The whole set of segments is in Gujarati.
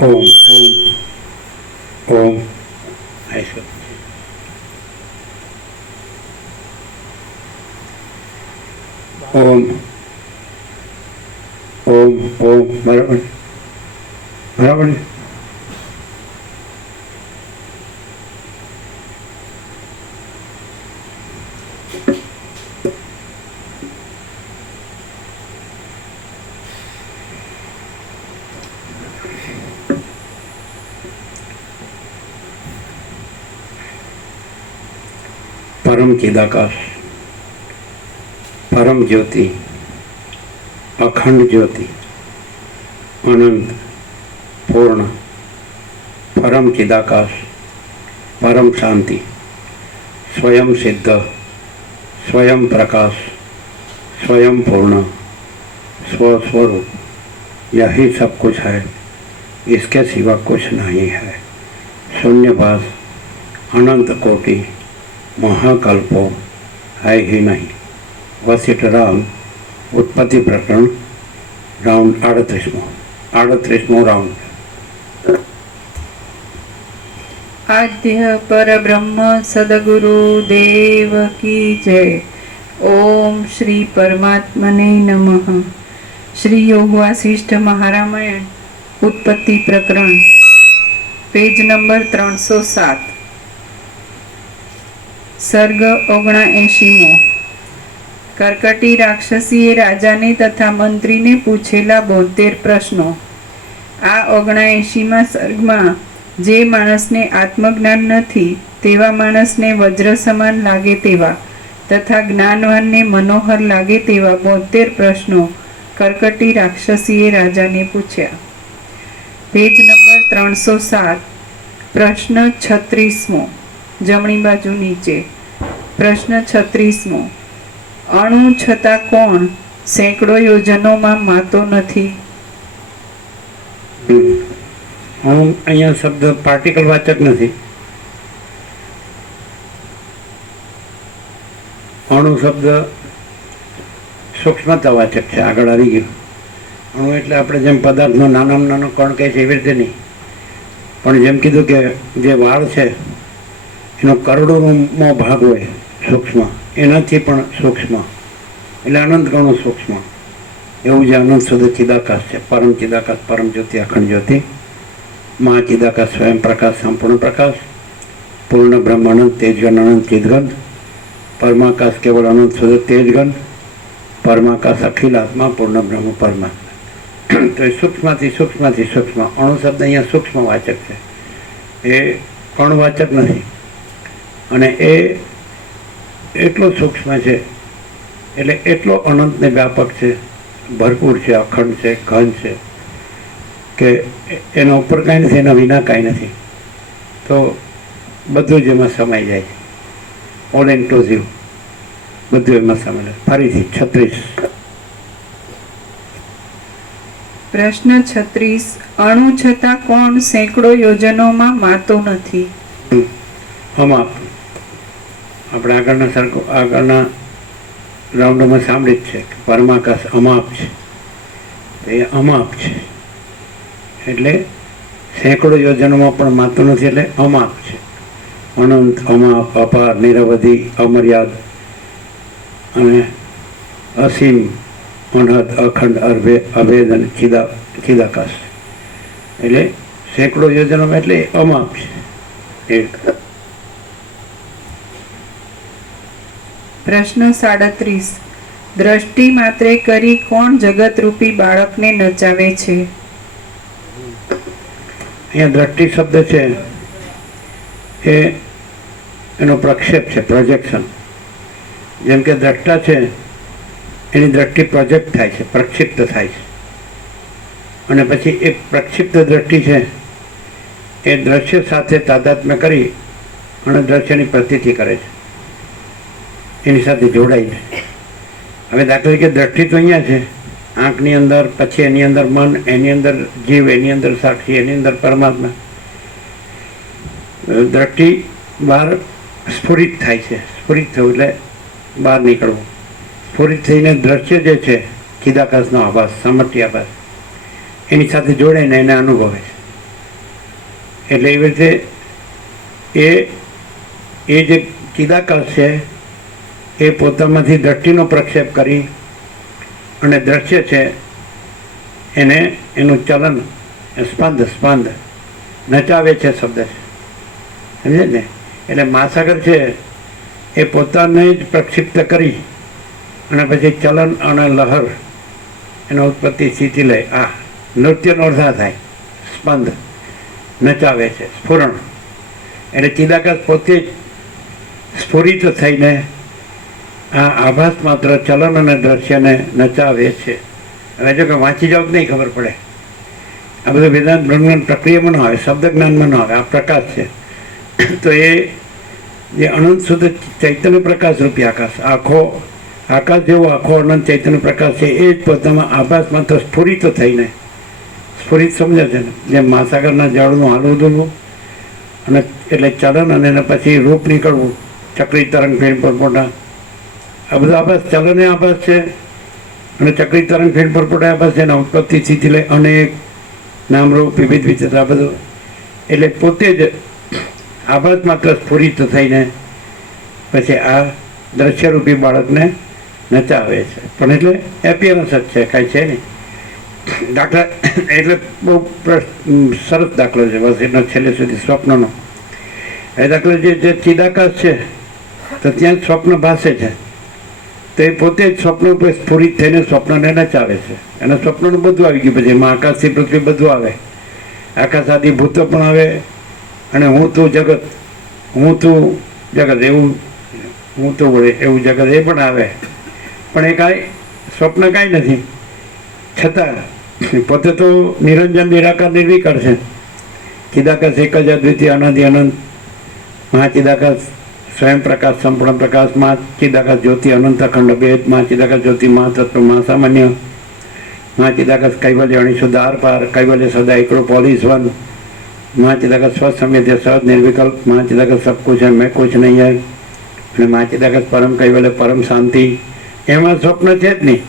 ओम ओम ओम ऐसे ओम ओम ओम बराबर बराबर परम चिदाकाश, परम ज्योति, अखंड ज्योति, अनंत पूर्ण, परम चिदाकाश, परम शांति, स्वयं सिद्ध, स्वयं प्रकाश, स्वयं पूर्ण, स्वस्वरूप, यही सब कुछ है, इसके सिवा कुछ नहीं है। शून्यवास, अनंत कोटि, महाकल्पो है ही नहीं। वशिष्ठ राम उत्पत्ति प्रकरण राउंड 38मो राउंड। आद्य पर ब्रह्म सदगुरु देव की जय। ओम श्री परमात्मने नमः। श्री योग वासिष्ठ महारामायण उत्पत्ति प्रकरण पेज नंबर 307 સર્ગ 79મો। કર્કટી રાક્ષસીએ રાજાને તથા મંત્રીને પૂછેલા 72 પ્રશ્નો। આ 79માં સર્ગમાં જે માણસને આત્મજ્ઞાન નથી તેવા માણસને વજ્ર સમાન લાગે તેવા તથા જ્ઞાનવાનને મનોહર લાગે તેવા 72 પ્રશ્નો કર્કટી રાક્ષસીએ રાજાને પૂછ્યા। પેજ નંબર 307 પ્રશ્ન 36મો જમણી બાજુ નીચે। પ્રશ્ન 36મો। અણુ છતાં કોણ સેંકડો યોજનોમાં માતો નથી? અણુ અહીંયા શબ્દ પાર્ટિકલ વાચક નથી। અણુ શબ્દ સૂક્ષ્મતા વાચક છે, આગળ આવી ગયું। અણુ એટલે આપણે જેમ પદાર્થનો નાનામાં નાનો કણ કહે છે એવી રીતે નહીં, પણ જેમ કીધું કે જે વાળ છે એનો કરોડોનો ભાગ હોય સૂક્ષ્મ, એનાથી પણ સૂક્ષ્મ એટલે અનંત ગણું સૂક્ષ્મ, એવું જે અનંત શુદ્ધ ચિદાકાશ છે। પરમ ચિદાકાશ, પરમ જ્યોતિ, અખંડ જ્યોતિ, મહા ચિદાકાશ, સ્વયં પ્રકાશ, સંપૂર્ણ પ્રકાશ, પૂર્ણ બ્રહ્મ, અનંત તેજગન, અનંત ચિદગન, પરમાકાશ કેવળ અનંત શુદ્ધ તેજગન, પરમાકાશ અખિલ આત્મા, પૂર્ણ બ્રહ્મ પરમાત્મા। તો એ સૂક્ષ્મથી સૂક્ષ્મથી સૂક્ષ્મ, અણુ શબ્દ અહીંયા સૂક્ષ્મ વાચક છે, એ કણવાચક નથી। અને એ એટલો સૂક્ષ્મ છે એટલે એટલો અનંતને વ્યાપક છે ભરપૂર છે, અખંડ છે, ઘન છે, કે એના ઉપર કાંઈ નથી, એના વિના કાંઈ નથી. તો બધું જ એમાં સમાઈ જાય છે. ઓલ ઇન્ક્લુઝિવ બધું એમાં સમાયેલું. ફરીથી 36. પ્રશ્ન 36. અણુ છતાં કોણ સેંકડો યોજનોમાં માતો નથી? અમાપ. આપણે આગળના રાઉન્ડમાં સાંભળી જ છે કે પરમાકાશ અમાપ છે. એ અમાપ છે એટલે સેંકડો યોજનોમાં પણ માતું નથી, એટલે અમાપ છે. અનંત, અમાપ, અપાર, નિરવધિ, અમર્યાદ અને અસીમ, અનહદ, અખંડ, અભેદ અને ચિદાકાશ. એટલે સેંકડો યોજનોમાં એટલે અમાપ છે. પ્રશ્ન 37. દ્રષ્ટિ માત્રે કરી કોણ જગતરૂપી બાળકને નચાવે છે? અહીંયા દ્રષ્ટિ શબ્દ છે એ એનો પ્રક્ષેપ છે, પ્રોજેક્શન. જેમ કે દ્રષ્ટા છે એની દ્રષ્ટિ પ્રોજેક્ટ થાય છે, પ્રક્ષિપ્ત થાય છે, અને પછી એ પ્રક્ષિપ્ત દ્રષ્ટિ છે એ દ્રશ્ય સાથે તાદાત્મ્ય કરી અને દ્રશ્યની પ્રતીતિ કરે છે, એની સાથે જોડાય છે. હવે દાખલા તરીકે દ્રષ્ટિ તો અહીંયા છે આંખની અંદર, પછી એની અંદર મન, એની અંદર જીવ, એની અંદર સાક્ષી, એની અંદર પરમાત્મા. દ્રષ્ટિ બહાર સ્ફુરિત થાય છે. સ્ફુરિત થયું એટલે બહાર નીકળવું. સ્ફુરિત થઈને દ્રશ્ય જે છે ચિદાકાશનો આભાસ, સામર્થ્ય આભાસ, એની સાથે જોડાઈને એને અનુભવે છે. એટલે એવી રીતે એ જે ચિદાકાશ છે એ પોતામાંથી દ્રષ્ટિનો પ્રક્ષેપ કરી અને દ્રશ્ય છે એને એનું ચલન, સ્પંદ નચાવે છે શબ્દ છે, સમજે ને? એટલે મહાસાગર છે એ પોતાને જ પ્રક્ષિપ્ત કરી અને પછી ચલન અને લહર એનો ઉત્પત્તિ સ્થિતિ લે. આ નૃત્યનો અર્થા થાય, સ્પંદ નચાવે છે, સ્ફુરણ. એટલે ચિદાકાશ પોતે જ સ્ફુરિત થઈને આ આભાસ માત્ર ચલન અને દ્રશ્યને નચાવે છે. હવે જો કે વાંચી જાવ તો નહીં ખબર પડે. આ બધું વેદાંત બ્રહ્મજ્ઞાન પ્રક્રિયામાં ન આવે, શબ્દ જ્ઞાનમાં ન આવે. આ પ્રકાશ છે તો એ જે અનંત શુદ્ધ ચૈતન્ય પ્રકાશ રૂપી આકાશ, આકાશ જેવો આખો અનંત ચૈતન્ય પ્રકાશ છે એ જ પોતામાં આભાસ માત્ર સ્ફુરિત થઈને, સ્ફુરિત સમજે છે ને, જેમ મહાસાગરના જળનું હાલવું દૂરવું અને એટલે ચલન અને એના પછી રૂપ નીકળવું, ચક્રી તરંગ ફેર પરપોટા, આ બધો આભાસ ચલને આભાસ છે અને ચક્રી તરંગ ફેર પરપોટા આભાસ છે. એના ઉત્પત્તિ સ્થિતિ લઈ અનેક નામરૂપ વિવિધ વિચિત્ર આ બધું. એટલે પોતે જ આભાસ માત્ર સ્ફુરિત થઈને પછી આ દ્રશ્યરૂપી બાળકને નચાવે છે. પણ એટલે એપિયરન્સ જ છે, કાંઈ છે નહીં. દાખલા એટલે બહુ સરસ દાખલો છે બસ એનો છેલ્લે સુધી સ્વપ્નનો. એ દાખલો જે ચિદાકાશ છે તો ત્યાં જ સ્વપ્ન ભાસે છે, તો એ પોતે જ સ્વપ્ન ઉપર સ્ફુરિત થઈને સ્વપ્નને નચાવે છે. અને સ્વપ્નનું બધું આવી ગયું. પછી એમાં આકાશથી પૃથ્વી બધું આવે, આકાશ આદિ ભૂતો પણ આવે, અને હું તું જગત, હું તું જગત એવું, હું તો વળે એવું જગત એ પણ આવે. પણ એ કાંઈ સ્વપ્ન કાંઈ નથી, છતાં પોતે તો નિરંજન, નિરાકાર, નિર્વિકાર છે. ચિદાકાશ એક જ અદ્વિતીય અનંત અનંત મહાચિદાકાશ, સ્વયં પ્રકાશ, સંપૂર્ણ પ્રકાશ, મહાચિદાકાશ જ્યોતિ, અનંત અખંડ ભેદ, મહાચિદાકાશ જ્યોતિ, મહાતત્વ, મહાસામાન્ય, મહાચિદાકાશ કૈવલ્ય, અણીશુદ્ધ આર પાર, કૈવલ્ય સદા એકડો, પોલીસ વન, મહાચિદાકાશ સ્વસમ્યત, સહજ નિર્વિકલ્પ, મહાચિદાકાશ સબ કુછ है मैं कुछ नहीं है, અને મહાચિદાકાશ પરમ કૈવલ્ય, પરમ શાંતિ. એમાં સ્વપ્ન છે જ નહીં,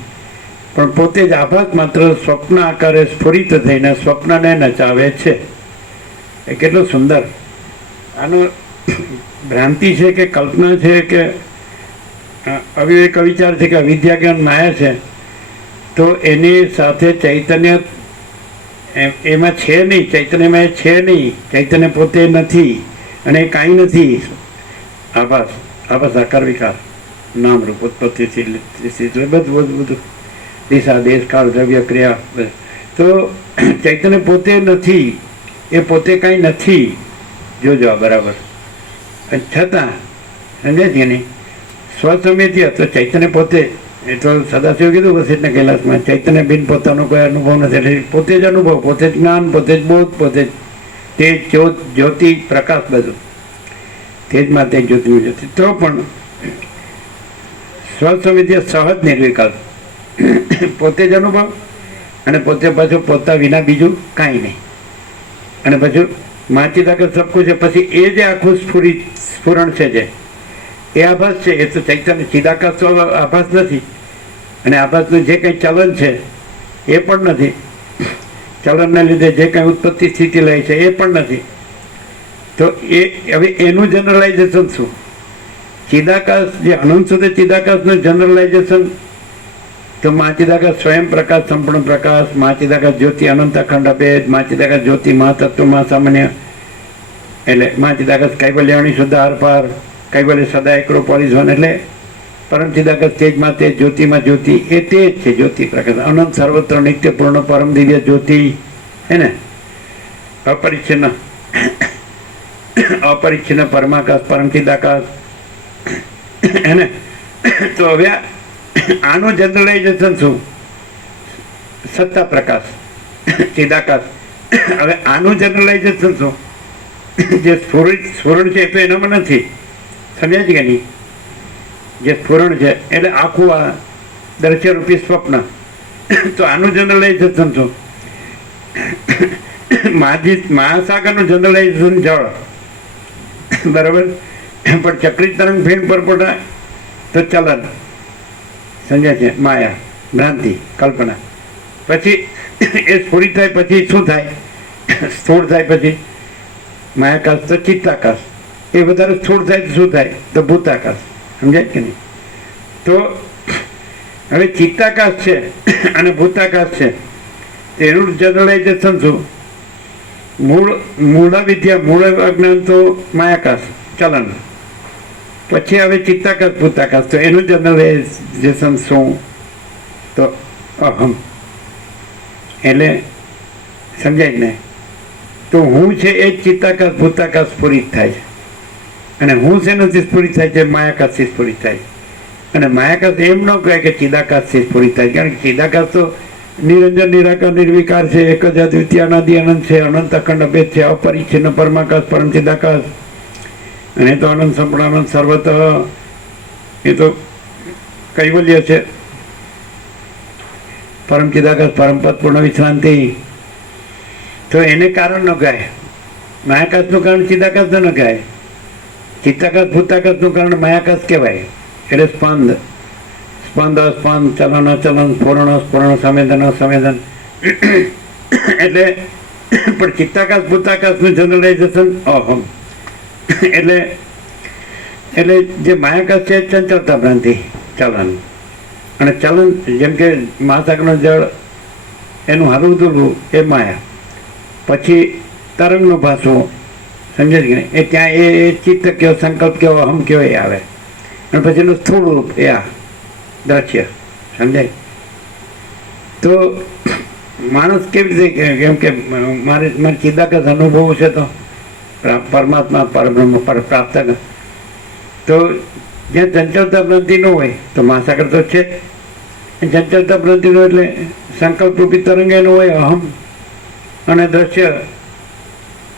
પણ પોતે જ આભાસ માત્ર સ્વપ્ન આકારે સ્ફુરિત થઈને સ્વપ્નને નચાવે છે. એ કેટલું સુંદર. આનો ભ્રાંતિ છે કે કલ્પના છે કે અવિવેક વિચાર છે કે અવિદ્યા જ્ઞાન માયા છે, તો એની સાથે ચૈતન્ય એમાં છે નહીં, ચૈતન્યમાં એ છે નહીં, ચૈતન્ય પોતે નથી અને એ કાંઈ નથી. આભાસ આકાર વિકાર, નામ રૂપ, ઉત્પત્તિ, બધું દિશા, દેશ, કાળ, દ્રવ્ય, ક્રિયા. તો ચૈતન્ય પોતે નથી, એ પોતે કાંઈ નથી. જોજો બરાબર. છતાં સમજે છે નહીં સ્વસમિતિ તો ચૈતન્ય પોતે એ તો સદાશિવ કીધું વસિષ્ઠને કૈલાસમાં, ચૈતન્ય બિન પોતાનો કોઈ અનુભવ નથી. એટલે પોતે જ અનુભવ, પોતે જ જ્ઞાન, પોતે જ બોધ, પોતે જ તેજ, જ્યોત, જ્યોતિ, પ્રકાશ, બધું તેજમાં તે જ્યોતિમાં જ્યોતિ. તો પણ સ્વસંવિધ્ય સહજ નિર્વિકલ્પ, પોતે જ અનુભવ અને પોતે પાછું પોતા વિના બીજું કાંઈ નહીં. અને પાછું માચી તાકાત સબકું છે. પછી એ જે આખું સ્ફુરણ છે, જે એ આભાસ છે, એ તો ચૈતન્ય ચિદાકાશ તો આભાસ નથી. અને આભાસનું જે કંઈ ચલન છે એ પણ નથી. ચલનને લીધે જે કંઈ ઉત્પત્તિ સ્થિતિ લે છે એ પણ નથી. તો એ હવે એનું જનરલાઇઝેશન શું? ચિદાકાશ જે અનંત સુધી ચિદાકાશનું જનરલાઇઝેશન તો માચિદાકાશ સ્વયં પ્રકાશ, સંપૂર્ણ પ્રકાશ, માચિદાકાશ જ્યોતિ, અનંત અખંડ અભેદ, માચિદાકાશ જ્યોતિ મહાતત્વમાં સામાન્ય, એટલે માચિદાકાશ કૈવલ્યની શુદ્ધ આરપાર, કૈવલ્ય સદા એકરો પોલિઝોન, એટલે પરમ ચિદાકાશ તેજમાં તે, જ્યોતિમાં જ્યોતિ, એ તે જ છે જ્યોતિ પ્રકાશ, અનંત સર્વત્ર નિત્ય પૂર્ણ પરમ દિવ્ય જ્યોતિ, હે ને, અપરિચ્છિન્ન અપરિચ્છિન્ન પરમાકાશ, પરમ ચિદાકાશ, હે ને. તો હવે આનું જનરલાઇઝેશન શું? સત્તા પ્રકાશ, ચિદાકાશ. હવે આનું જનરલાઇઝેશન શું? જે સ્ફુરણ છે એ તો એનામાં નથી, સમજ્યા છે કે નહીં? જે સ્ફુરણ છે એટલે આખું આ દ્રશ્યરૂપી સ્વપ્ન. તો આનું જનરલાઇઝેશન શું? મહાસાગરનું જનરલાઇઝેશન જળ, બરાબર. પણ ચક્રી તરંગ ફેણ પરપોટા તો ચલન, સમજ્યા છે? માયા, ભ્રાંતિ, કલ્પના. પછી એ સ્ફુરિત થાય પછી શું થાય? સ્થૂળ થાય પછી માયાકાશ તો ચિત્તાકાશ. એ વધારે સ્થૂળ થાય તો શું થાય? તો ભૂતાકાશ. સમજાય કે નહીં? તો હવે ચિત્તાકાશ છે અને ભૂતાકાશ છે, એનું જનરલાઇઝેશન શું? મૂળ વિદ્યા, મૂળ અજ્ઞાન તો માયાકાશ, ચલન. પછી હવે ચિત્તાકાશ, ભૂતાકાશ, તો એનું જનરલાઇઝેશન શું? તો અહમ. એટલે સમજાય ને? તો હું છે એ જ ચિત્તાકાશ, ભૂતાકાશ સ્ફુરિત થાય છે. અને હું શેનાથી સ્ફુરિત થાય છે? માયાકાશથી સ્ફુરિત થાય છે. અને માયાકાશ એમ ન કહે કે ચિદાકાશથી સ્ફુરિત થાય, કારણ કે ચિદાકાશ તો નિરંજન, નિરાકાર, નિર્વિકાર છે, એક જ અદ્વિતીય અનાદિ અનંત છે, અનંત અખંડ અભેદ છે, અપરિચ્છિન્ન પરમાકાશ, પરમ ચિદાકાશ. અને તો આનંદ સંપૂર્ણ આનંદ સર્વત, એ તો કૈવલ્ય છે, પરમ ચિદાકાશ, પરમ પદ, પૂર્ણ વિશ્રાંતિ. તો એને કારણ ન ગાય. માયાકાશનું કારણ ચિદાકાશ ન ગાય. ચિત્તાકાશ, ભૂતાકાશનું કારણ માયાકાશ કહેવાય. એટલે સ્પંદ, સ્પંદ, અસ્પંદ, ચલન, અચલન, સ્ફુરણ, સ્ફુરણ, સંવેદન, અસંવેદન. એટલે પણ ચિત્તાકાશ, ભૂતાકાશનું જનરલાઇઝેશન અહમ. એટલે જે માયાકાશ છે ચંચળતા, ભ્રાંતિ, ચલન. અને ચલન જેમ કે મહાસાગરનું જળ, એનું હરવું દુરવું એ માયા. પછી તરંગનો ભાષવો, સમજે કે નહીં? એ ત્યાં એ ચિત્ત કયો, સંકલ્પ કયો, અહમ કયો, એ આવે. અને પછી એનું સ્થૂળ રૂપ એ આ દ્રશ્ય, સમજાય? તો માણસ કેવી રીતે, કેમ કે મારી ચિદાકાશ અનુભવ છે, તો પરમાત્મા, પરબ્રહ્મ, પર પ્રાપ્ત. તો જ્યાં ચંચળતા ભ્રાંતિ ન હોય તો મહાસાગર તો છે જ. ચંચળતા ભ્રાંતિ નો એટલે સંકલ્પ રૂપી તરંગ એનો હોય, અહમ. અને દ્રશ્ય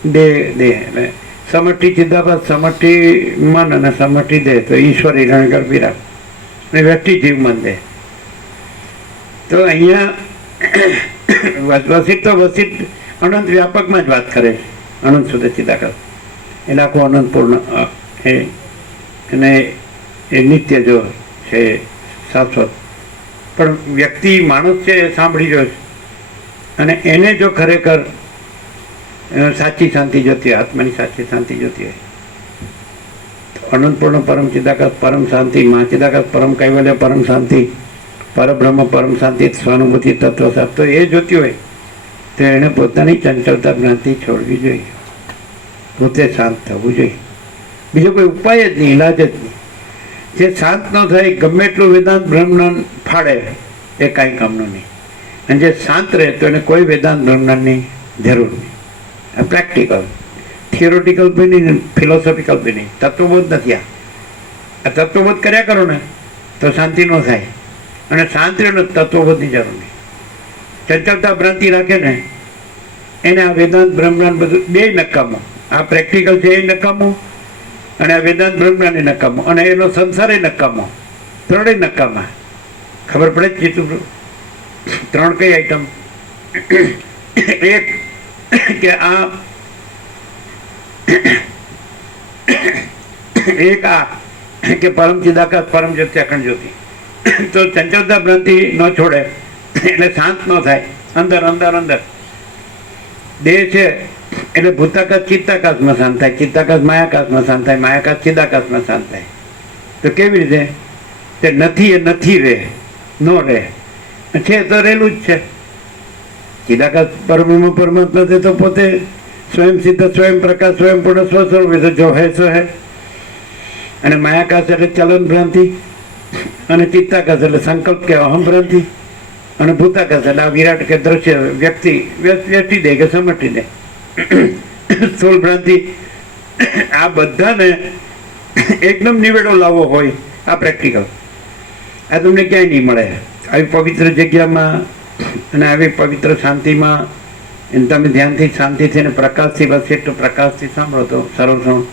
દેહ, એટલે સમષ્ટિ ચિદાભાસ, સમષ્ટિ મન અને સમષ્ટિ દેહ. તો ઈશ્વરી રણગર વિરાટ અને વ્યક્તિ જીવ મન દેહ. તો અહીંયા વસિષ્ઠ અનંત વ્યાપકમાં જ વાત કરે છે, અનંત સુધી ચિદાકાશ. એટલે આખું અનંત પૂર્ણ અને એ નિત્ય જો છે, શાશ્વત. પણ વ્યક્તિ, માણસ છે એ સાંભળી રહ્યો છે, અને એને જો ખરેખર સાચી શાંતિ જોતી હોય, આત્માની સાચી શાંતિ જોતી હોય, તો અનંતપૂર્ણ પરમ ચિદાકાશ, પરમ શાંતિ, મા ચિદાકાશ, પરમ કૈવલ્ય, પરમ શાંતિ, પરબ્રહ્મ, પરમ શાંતિ, સ્વાનુભૂતિ, તત્વ સાત, તો એ જોતી હોય તો એણે પોતાની ચંચળતા ભ્રાંતિ છોડવી જોઈએ, પોતે શાંત થવું જોઈએ. બીજો કોઈ ઉપાય જ નહીં, ઇલાજ જ નહીં. જે શાંત ન થાય, ગમે એટલું વેદાંત બ્રહ્મજ્ઞાન ફાડે, એ કાંઈ કામનું નહીં. અને જે શાંત રહે તો એને કોઈ વેદાંત બ્રહ્મજ્ઞાનની જરૂર નહીં. પ્રેક્ટિકલ, થિયોરિટિકલ બી નહીં, ફિલોસોફિકલ બી નહીં, તત્વબોધ નથી. આ તત્વબોધ કર્યા કરો ને તો શાંતિ ન થાય. અને શાંત રહ્યો ને તત્વો બધી જરૂર નહીં. ચંચળતા ભ્રાંતિ રાખે ને એને આ વેદાંત બ્રહ્માંડ બધું બે નકામો. આ પ્રેક્ટિકલ છે એ નકામો, અને આ વેદાંત બ્રહ્માંડ એ નકામો, અને એનો સંસાર એ નકામો. ત્રણેય નકામા. ખબર પડે જ ચિત્તું? ત્રણ કઈ આઈટમ? એક કે આ એક આ કે પરમ ચિદાકાશ પરમ જ્યોતિ અખંડ જ્યોતિ. તો ચંચળતા ભ્રાંતિ ન છોડે એટલે શાંત ન થાય. અંદર અંદર અંદર દેહ છે એટલે ભૂતાકાશ ચિત્તાકાશમાં શાંત થાય, ચિત્તાકાશ માયાકાશમાં શાંત થાય, માયાકાશ ચિદાકાશમાં શાંત થાય. તો કેવી રીતે? તે નથી એ નથી રહે, ન રહે, છે તો રહેલું જ છે. ચિદાકાશ પરબ્રહ્મ પરમાત્મા છે તો પોતે સ્વયં સિદ્ધ, સ્વયં પ્રકાશ, સ્વયં પૂર્ણ, સ્વસ્વરૂપ છે, જો હે સો હે. અને માયાકાશ એટલે ચલન ભ્રાંતિ, અને ચિત્તાકાશ એટલે સંકલ્પ કે અહમ ભ્રાંતિ, અને ભૂતાકાશ એટલે આ વિરાટ કે દ્રશ્ય વ્યક્તિ વ્યક્તિ દે કે સમટી દે સ્થૂળ ભ્રાંતિ. આ બધાને એકદમ નિવેડો લાવવો હોય આ પ્રેક્ટિકલ. આ તમને ક્યાંય નહીં મળે. આવી પવિત્ર જગ્યામાં અને આવી પવિત્ર શાંતિમાં એને તમે ધ્યાનથી શાંતિથી અને પ્રકાશથી વસે તો પ્રકાશથી સાંભળો તો સરળ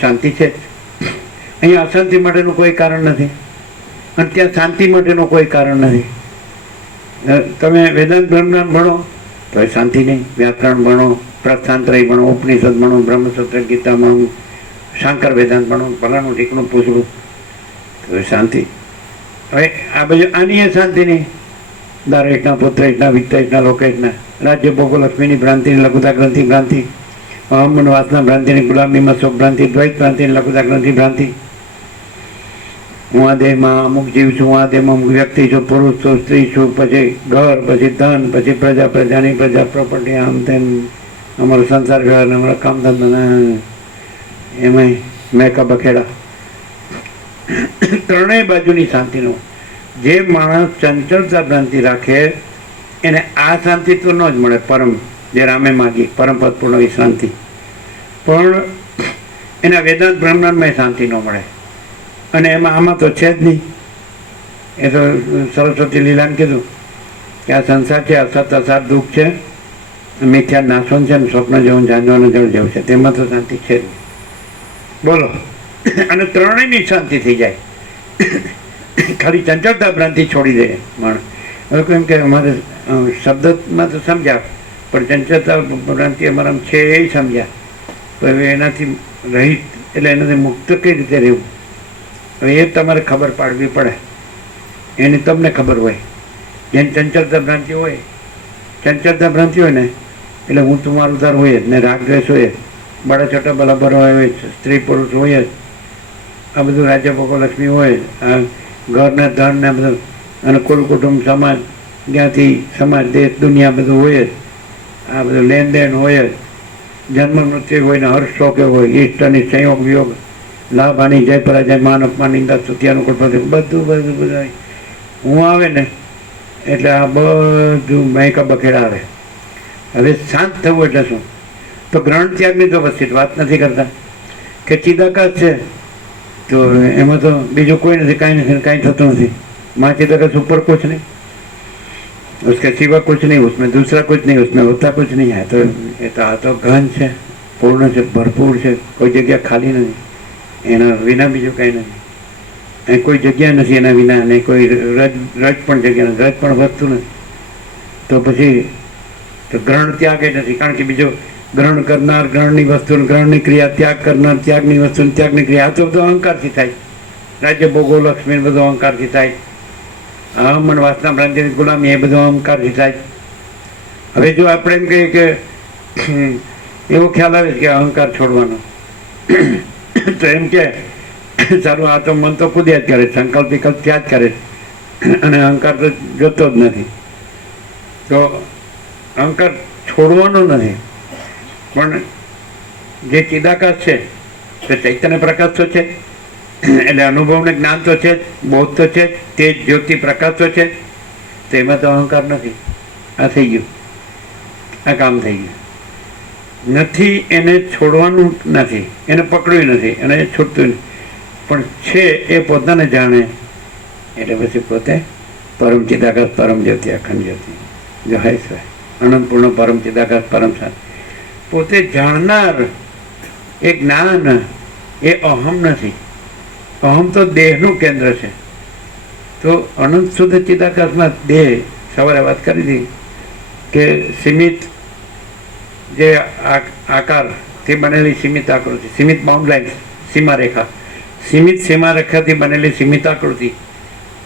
શાંતિ છે. અહીંયા અશાંતિ માટેનું કોઈ કારણ નથી, અને ત્યાં શાંતિ માટેનું કોઈ કારણ નથી. તમે વેદાંત બ્રહ્માંડ ભણો તો એ શાંતિ નહીં, વ્યાકરણ ભણો, પ્રસ્થાંતરય ભણો, ઉપનિષદ ભણો, બ્રહ્મસૂત્ર, ગીતા ભણો, શાંકર વેદાંત ભણો, ભલાનું ઠીકણું પૂછવું તો એ શાંતિ. હવે આ બધું આની એ શાંતિ નહીં. દારેશના પુત્રેશના વિત્તેશના લોકેશના રાજ્ય ભોગો લક્ષ્મીની ભ્રાંતિની લઘુતા ગ્રંથિ ભ્રાંતિ, અહમન વાસના ભ્રાંતિની ગુલામીમાં શોક ભ્રાંતિ, દ્વૈત ભ્રાંતિની લઘુતા ગ્રંથિ ભ્રાંતિ. હું આ દેહમાં અમુક જીવ છું, આ દેહમાં અમુક વ્યક્તિ છું, પુરુષ છું, સ્ત્રી છું, પછી ઘર, પછી ધન, પછી પ્રજા, પ્રજાની પ્રજા, પ્રોપર્ટી, આમ તેમ અમારો સંસાર વ્યવહાર, અમારા કામ ધંધા, એમાંય મેકા બખેડા. ત્રણેય બાજુની શાંતિનો. જે માણસ ચંચળતા ભ્રાંતિ રાખે એને આ શાંતિ તો ન જ મળે. પરમ જે રામે માગી પરમ પદ પૂર્ણ એ શાંતિ, પણ એના વેદાંત બ્રહ્માંડમાં શાંતિ ન મળે. અને એમાં આમાં તો છે જ નહીં. એ તો સરસ્વતી લીલાને કીધું કે આ સંસાર છે, અસત અસાર દુઃખ છે, મિથ્યા નાશવન છે, ને સ્વપ્ન જેવું જાણવાનું જળ જેવું છે, તેમાં તો શાંતિ છે જ નહીં. બોલો. અને ત્રણેયની શાંતિ થઈ જાય. ખાલી ચંચળતા ભ્રાંતિ છોડી દે માણસ. હવે કેમ કે અમારે શબ્દમાં તો સમજ્યા, પણ ચંચળતા ભ્રાંતિ અમારા છે એ સમજ્યા. તો હવે એનાથી રહિત એટલે એનાથી મુક્ત કઈ રીતે રહેવું, હવે એ તમારે ખબર પાડવી પડે. એની તમને ખબર હોય. જેની ચંચળતા ભ્રાંતિ હોય, ચંચળતા ભ્રાંતિ હોય ને એટલે હું તમારું તાર હોય જ ને, રાગ દ્વેષ હોય જ, બડા છોટા બરાબર હોય જ, સ્ત્રી પુરુષ હોય જ, આ બધું રાજ્ય ભોગો લક્ષ્મી હોય, આ ઘરના ધન ને બધું, અને કુલ કુટુંબ સમાજ, જ્ઞાતિ સમાજ, દેશ દુનિયા બધું હોય જ. આ બધું લેનદેન હોય જ, જન્મ મૃત્યુ હોય ને, હર્ષ શોક હોય, ઈષ્ટ અને સંયોગ વિયોગ, લાભ હાનિ, જય પરાજય, માન અપમાન, નિંદા સ્તુતિ, અનુકૂળ બધું બધું બધું હું આવે ને એટલે આ બધું મહેકા બખેડા આવે. હવે શાંત થવું એટલે શું? તો ગ્રહણ ત્યાગની તો વસ્તી વાત નથી કરતા કે ચિદાકાશ છે તો એમાં તો બીજું કોઈ નથી, કાંઈ નથી, કાંઈ થતું નથી. माँ चिदाकाश ऊपर कुछ नहीं, उसके सिवा कुछ नहीं, उसमें दूसरा कुछ नहीं, उसमें होता कुछ नहीं है. तो ये तो घन છે, પૂર્ણ છે, ભરપૂર છે, કોઈ જગ્યા ખાલી નથી. એના વિના બીજું કંઈ નથી. અહીં કોઈ જગ્યા નથી એના વિના, અને કોઈ રજ પણ જગ્યા નથી, રજ પણ વધતું નથી. તો પછી તો ગ્રહણ ત્યાગ એ નથી, કારણ કે બીજો ગ્રહણ કરનાર ગ્રહણની વસ્તુ, ગ્રહણની ક્રિયા, ત્યાગ કરનાર ત્યાગની વસ્તુ, ત્યાગની ક્રિયા. આ તો બધું અહંકારથી થાય. રાજ્ય ભોગો લક્ષ્મી બધું અહંકારથી થાય. મન વાસના ભ્રાંતિ ગુલામી એ બધું અહંકારથી થાય. હવે જો આપણે એમ કહીએ કે એવો ખ્યાલ આવે કે અહંકાર છોડવાનો, તો એમ કે સારું આ તો મન તો કુદ્યા જ કરે, સંકલ્પ વિકલ્પ ત્યાં જ કરે, અને અહંકાર તો જોતો જ નથી. તો અહંકાર છોડવાનો નથી, પણ જે ચિદાકાશ છે તે ચૈતન્ય પ્રકાશ તો છે, એટલે અનુભવને જ્ઞાન તો છે, બોધ તો છે, તે જ્યોતિ પ્રકાશ તો છે. તો એમાં તો અહંકાર નથી. આ થઈ ગયું, આ કામ થઈ ગયું. નથી એને છોડવાનું નથી, એને પકડ્યું નથી, અને છૂટતું નથી, પણ છે એ પોતાને જાણે એટલે પછી પોતે પરમ ચિદાકાશ પરમ જ્યોતિ અખંડ જ્યોતિ જો હોય છે અનંતપૂર્ણ પરમ ચિદાકાશ પરમ શાંતિ. પોતે જાણનાર એ જ્ઞાન એ અહમ નથી. અહમ તો દેહનું કેન્દ્ર છે. તો અનંત શુદ્ધ ચિદાકાશમાં દેહ, સવારે વાત કરી હતી કે સીમિત જે આકારથી બનેલી સીમિત આકૃતિ, સીમિત બાઉન્ડ લાઇન, સીમારેખા, સીમિત સીમારેખાથી બનેલી સીમિત આકૃતિ,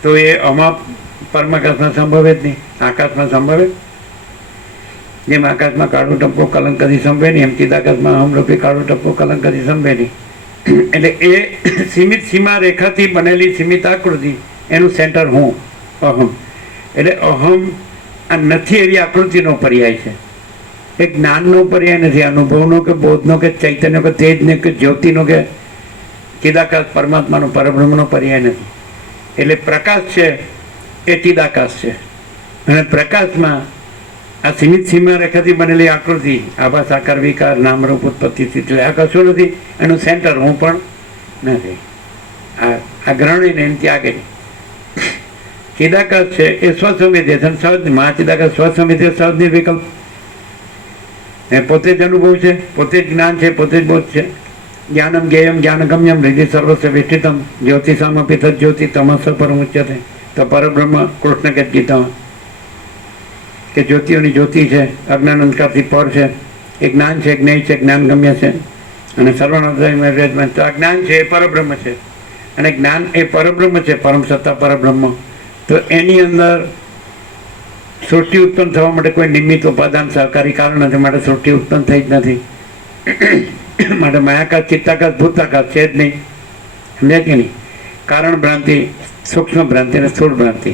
તો એ અમાપ પરમાકાશમાં સંભવે જ નહીં. આકાશમાં સંભવે, જેમ આકાશમાં કાળો ટપકો કલંક કદી સંભવે નહીં, એમ ચિદાકાશમાં અહમરૂપી કાળો ટપકો કલંક કદી સંભવે નહીં. એટલે એ સીમિત સીમારેખાથી બનેલી સીમિત આકૃતિ, એનું સેન્ટર હું, અહમ. એટલે અહમ આ નથી એવી આકૃતિનો પર્યાય છે. એ જ્ઞાનનો પર્યાય નથી. અનુભવનો કે બોધનો કે ચૈતન્ય કે તેજનો કે જ્યોતિનો કે ચિદાકાશ પરમાત્માનો પરબ્રહ્મનો પર્યાય નથી. એટલે પ્રકાશ છે એ ચિદાકાશ છે. અને પ્રકાશમાં આ સીમિત સીમારેખાથી બનેલી આકૃતિ, આભા સાકાર વિકાર નામરૂપ ઉત્પત્તિ સ્થિતિ, આ કશું નથી. એનું સેન્ટર હું પણ નથી. આ ગ્રહણીને એનાથી આગળ ચિદાકાશ છે એ સ્વસંવેદ્ય છે. સહજ મહાચિદાકાશ સ્વસંવેદ્ય સહજ નિર્વિકલ્પ, એ પોતે જ અનુભવ છે, પોતે જ જ્ઞાન છે, પોતે જ બોધ છે. જ્ઞાનમ જ્ઞેયમ જ્ઞાનગમ્યમ હૃદય સર્વસ્વ વિષ્ઠિતમ જ્યોતિષામપી તદ જ્યોતિ તમસ પરમ ઉચ્યતે. તો પરબ્રહ્મ કૃષ્ણ કે ગીતામાં કે જ્યોતિઓની જ્યોતિ છે, અજ્ઞાન અંધકારથી પર છે, એ જ્ઞાન છે, જ્ઞેય છે, જ્ઞાનગમ્ય છે. અને સર્વનાથ તો આ જ્ઞાન છે એ પરબ્રહ્મ છે. અને જ્ઞાન એ પરબ્રહ્મ છે, પરમ સત્તા પરબ્રહ્મ. તો એની અંદર સૃષ્ટિ ઉત્પન્ન થવા માટે કોઈ નિમિત્ત ઉપાદાન સહકારી કારણ નથી. માટે સૃષ્ટિ ઉત્પન્ન થઈ જ નથી. માટે માયાકાશ ચિત્તાકાશ ભૂતાકાશ છે જ નહીં. સમજ્યા કે નહીં? કારણ ભ્રાંતિ, સૂક્ષ્મ ભ્રાંતિ અને સ્થૂળ ભ્રાંતિ,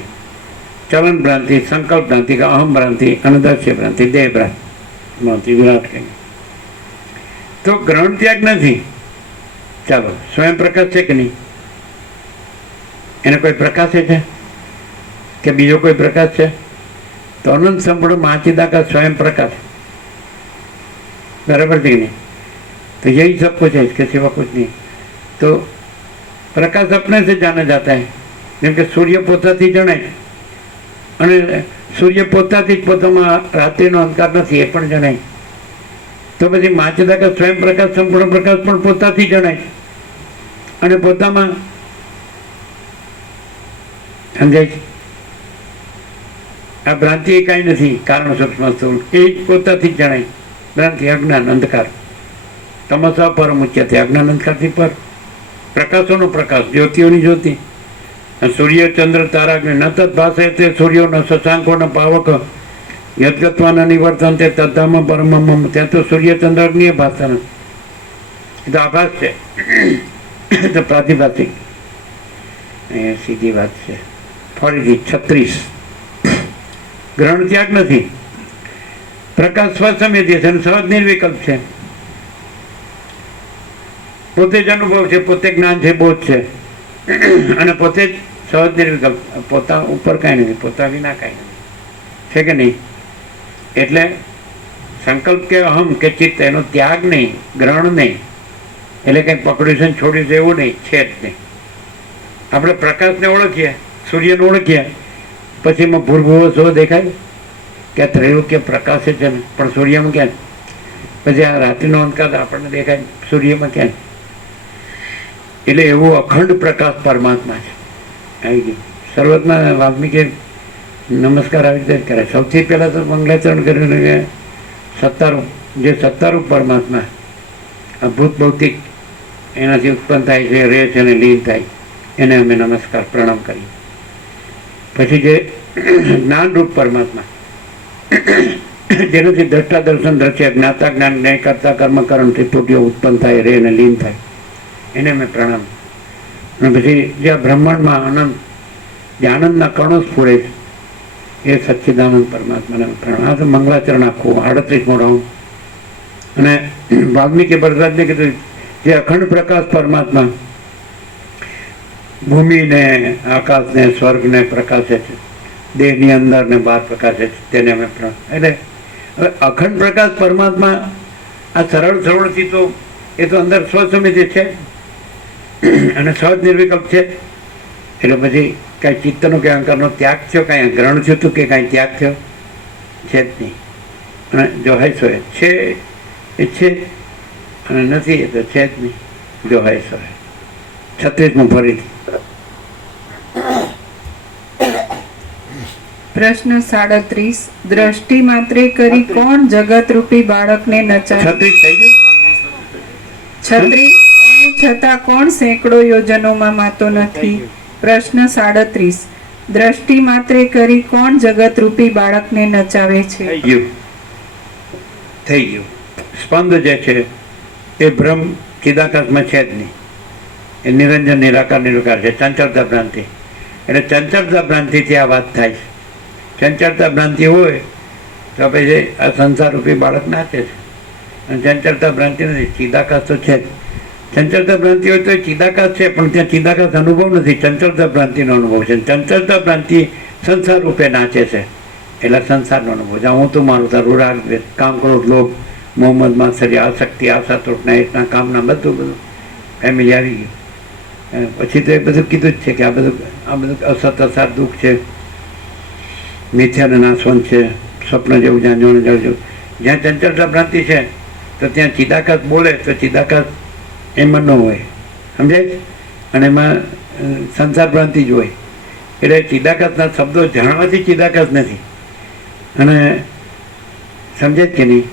ચલન ભ્રાંતિ, સંકલ્પ ભ્રાંતિ કે અહમ ભ્રાંતિ, અનદર્શ્ય ભ્રાંતિ, દેહ ભ્રાંતિ, વિરાટ કહે. તો ગ્રહણ ત્યાગ નથી. ચાલો, સ્વયં પ્રકાશ છે કે નહીં? એને કોઈ પ્રકાશે છે કે બીજો કોઈ પ્રકાશ છે? તો અનંત સંપૂર્ણ મહાચિદાકાશ સ્વયં प्रकाश, बराबर थी नहीं? तो यही सब कुछ है, इसके सिवा कुछ नहीं. तो प्रकाश अपने से जाना जाता है. જેમ કે સૂર્ય પોતાથી જણાય, અને સૂર્ય પોતાથી જ પોતામાં રાત્રિનો અંધકાર નથી એ પણ જણાય. તો પછી મહાચિદાકાશ સ્વયં પ્રકાશ સંપૂર્ણ પ્રકાશ પણ પોતાથી જણાય અને પોતામાં સમજાય છે. આ ભ્રાંતિ એ કાંઈ નથી. કારણ સૂક્ષ્મ સ્થૂળ એ જ પોતાથી જ જણાય. ભ્રાંતિ અજ્ઞાન અંધકાર તમસ પરમ ઉચ્યતે, અજ્ઞાન અંધકારથી પર. પ્રકાશોનો પ્રકાશ, જ્યોતિઓની જ્યોતિ. સૂર્ય ચંદ્ર તારાગ્નિ ન તદ ભાષે તે સૂર્યો ન શશાંકો ન પાવક યદગત્વાના નિવર્તન તે તદ્ધામ પરમમ. ત્યાં તો સૂર્ય ચંદ્ર અગ્નિ એ ભાષા નથી. એ તો આભાસ છે, તો પ્રાતિભાષિક. એ સીધી વાત છે. ફરીથી 36 ગ્રહણ ત્યાગ નથી. પ્રકાશ સ્વસંવેદ્ય છે અને સહજ નિર્વિકલ્પ છે. પોતે જ અનુભવ છે, પોતે જ્ઞાન છે, બોધ છે, અને પોતે જ સહજ નિર્વિકલ્પ. પોતા ઉપર કાંઈ નથી, પોતા વિના કાંઈ નથી. છે કે નહીં? એટલે સંકલ્પ કે અહમ કે ચિત્ત એનો ત્યાગ નહીં, ગ્રહણ નહીં. એટલે કંઈ પકડ્યું છે છોડ્યું છે એવું નહીં, છે જ નહીં. આપણે પ્રકાશને ઓળખીએ, સૂર્યને ઓળખીએ, પછી એમાં ભૂર્ભુવો શો દેખાય કે આ ત્રૈલોક્ય પ્રકાશ છે ને, પણ સૂર્યમાં ક્યાં? પછી આ રાત્રિનો અંધકાર આપણને દેખાય, સૂર્યમાં ક્યાં? એટલે એવો અખંડ પ્રકાશ પરમાત્મા છે. આવી ગયું. શરૂઆતમાં વાલ્મીકી નમસ્કાર આવી રીતે કરે. સૌથી પહેલાં તો મંગલાચરણ કરીને સત્તારૂપ, જે સત્તારૂપ પરમાત્મા અદ્ભુત ભૌતિક એનાથી ઉત્પન્ન થાય છે, રહે છે અને લીન થાય, એને અમે નમસ્કાર પ્રણામ કરીએ. પછી જે જ્ઞાનરૂપ પરમાત્મા, જેનાથી દ્રષ્ટા દર્શન દ્રશ્ય, જ્ઞાતા જ્ઞાન, ન્યાય કરતા કર્મ કરણ ત્રિપુટીઓ ઉત્પન્ન થાય, રહે અને લીન થાય, એને અમે પ્રણામ. અને પછી જે બ્રહ્માંડમાં આનંદ, જે આનંદના કણો સ્ફુરે છે, એ સચ્ચિદાનંદ પરમાત્માને પ્રણામ. આ તો મંગલાચરણ આખું 38મો રાઉન્ડ. અને વાલ્મીકી ભરદ્વાજને કીધું જે અખંડ પ્રકાશ પરમાત્મા ભૂમિને, આકાશને, સ્વર્ગને પ્રકાશે છે, દેહની અંદર ને બહાર પ્રકાશે છે, તેને અમે પ્રણામ. એટલે હવે અખંડ પ્રકાશ પરમાત્મા આ સરળથી તો એ તો અંદર સ્વસમિતિ છે અને સહજ નિર્વિકલ્પ છે. એટલે પછી કાંઈ ચિત્તનો કે અહંકારનો ત્યાગ થયો, કાંઈ ગ્રહણ થયું હતું કે કાંઈ ત્યાગ થયો છે જ નહીં. અને જો હૈસો છે એ છે અને નથી એ તો છે જ નહીં. જો હૈસો 36 ફરીથી. પ્રશ્ન 37 દ્રષ્ટિ માત્રે કરી કોણ જગત રૂપી બાળકને નચાવે? 36 થઈ ગયું. 36 અણુ છતાં કોણ સેંકડો યોજનોમાં માતો નથી? પ્રશ્ન 37 દ્રષ્ટિ માત્રે કરી કોણ જગત રૂપી બાળકને નચાવે છે? થઈ ગયું. થઈ ગયું. સ્પંદ જે છે એ બ્રહ્મ ચિદાકાશમાં છે જ નહીં. એ નિરંજન નિરાકાર નિરાકાર છે. ચંચળતા ભ્રાંતિ એટલે ચંચળતા ભ્રાંતિથી આ વાત થાય છે. ચંચળતા ભ્રાંતિ હોય તો પછી આ સંસારરૂપી બાળક નાચે છે. અને ચંચળતા ભ્રાંતિ નથી. ચિદાકાશ તો છે જ. ચંચળતા ભ્રાંતિ હોય તો એ ચિદાકાશ છે, પણ ત્યાં ચિદાકાશ અનુભવ નથી, ચંચળતા ભ્રાંતિનો અનુભવ છે. ચંચળતા ભ્રાંતિ સંસાર રૂપે નાચે છે એટલે સંસારનો અનુભવ છે. હું તું મારું તારું રાગ દ્વેષ કામ ક્રોધ લોભ મોહમ્મદ માત્સર્ય આસક્તિ આશા તૃષ્ણા એકના કામના બધું ફેમિલી આવી ગયું. પછી તો એ બધું કીધું જ છે કે આ બધું અસત અસાર દુઃખ છે, મિથ્યાને નાશવંત છે, સ્વપ્ન જેવું જ્યાં જળ જેવું. જ્યાં ચંચળતા ભ્રાંતિ છે તો ત્યાં ચિદાકાશ બોલે તો ચિદાકાશ એમાં ન હોય, સમજાય છે? અને એમાં સંસાર ભ્રાંતિ જ હોય. એટલે ચિદાકાશના શબ્દો જાણવાથી ચિદાકાશ નથી. અને સમજે કે નહીં?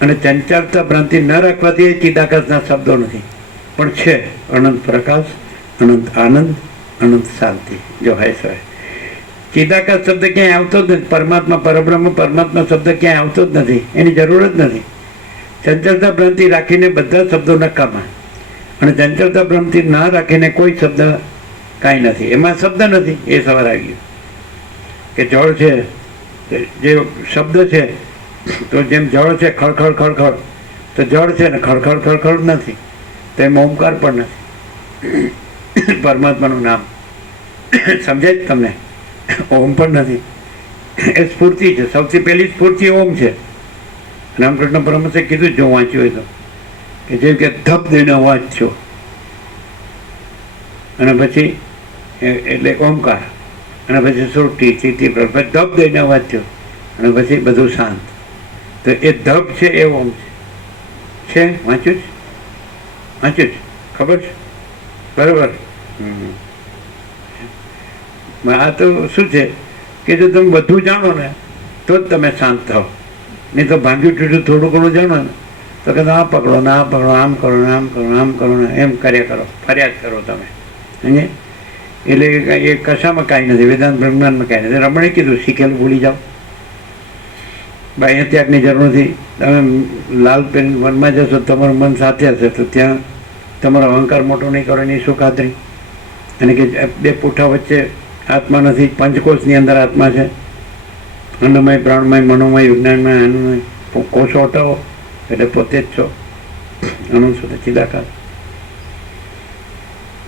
અને ચંચળતા ભ્રાંતિ ન રાખવાથી એ ચિદાકાશના શબ્દો નથી, પણ છે અનંત પ્રકાશ, અનંત આનંદ, અનંત શાંતિ. જો હૈ સો હૈ. ચિદાકાશ શબ્દ ક્યાંય આવતો જ નથી. પરમાત્મા પરબ્રહ્મ પરમાત્મા શબ્દ ક્યાંય આવતો જ નથી. એની જરૂર જ નથી. ચંચળતા ભ્રાંતિ રાખીને બધા શબ્દો નકામા, અને ચંચળતા ભ્રાંતિ ના રાખીને કોઈ શબ્દ કાંઈ નથી. એમાં શબ્દ નથી. એ સવાર આવી ગયું કે જળ છે, જે શબ્દ છે તો જેમ જળ છે ખળખળ ખળખળ, તો જળ છે ને ખળખળ ખળખળ નથી, તો એમ ઓમકાર પણ નથી. પરમાત્માનું નામ સમજે જ તમને? ઓમ પણ નથી. એ સ્ફૂર્તિ છે. સૌથી પહેલી સ્ફૂર્તિ ઓમ છે. રામકૃષ્ણ પરમહંસે કીધું જો વાંચ્યું હોય તો કે જેમ કે ધપ દઈને વાંચ્યો અને પછી એટલે ઓમકાર, અને પછી સુરતી ચીતી પછી ધપ દઈને વાંચ્યો અને પછી બધું શાંત. તો એ ધપ છે એ ઓમ છે. વાંચ્યું જ વાંચ્યું જ ખબર છે બરાબર. આ તો શું છે કે જો તમે બધું જાણો ને તો જ તમે શાંત થાઓ. નહીં તો ભાંગ્યું તૂટ્યું થોડું ઘણું જાણો ને તો કે આ પકડો ને આ પકડો, આમ કરો ને આમ કરો આમ કરો ને એમ કર્યા કરો, ફરિયાદ કરો તમે. સમજે? એટલે એ કશામાં કાંઈ નથી. વેદાંત બ્રહ્માંડમાં કાંઈ નથી. રમણે કીધું શીખેલું ભૂલી જાઓ. બાહ્ય ત્યાગની જરૂર નથી. તમે લાલ પેન વનમાં જશો, તમારું મન સાથે હશે તો ત્યાં તમારો અહંકાર મોટો નહીં કરો એની શું ખાતરી? અને કે બે પૂઠા વચ્ચે આત્મા નથી, પંચકોશની અંદર આત્મા છે. અન્નમય પ્રાણમય મનોમય વિજ્ઞાનમય આનંદમય. કોષો હટાવો એટલે પોતે જ છો. અનંત સુધી ચિદાકાશ.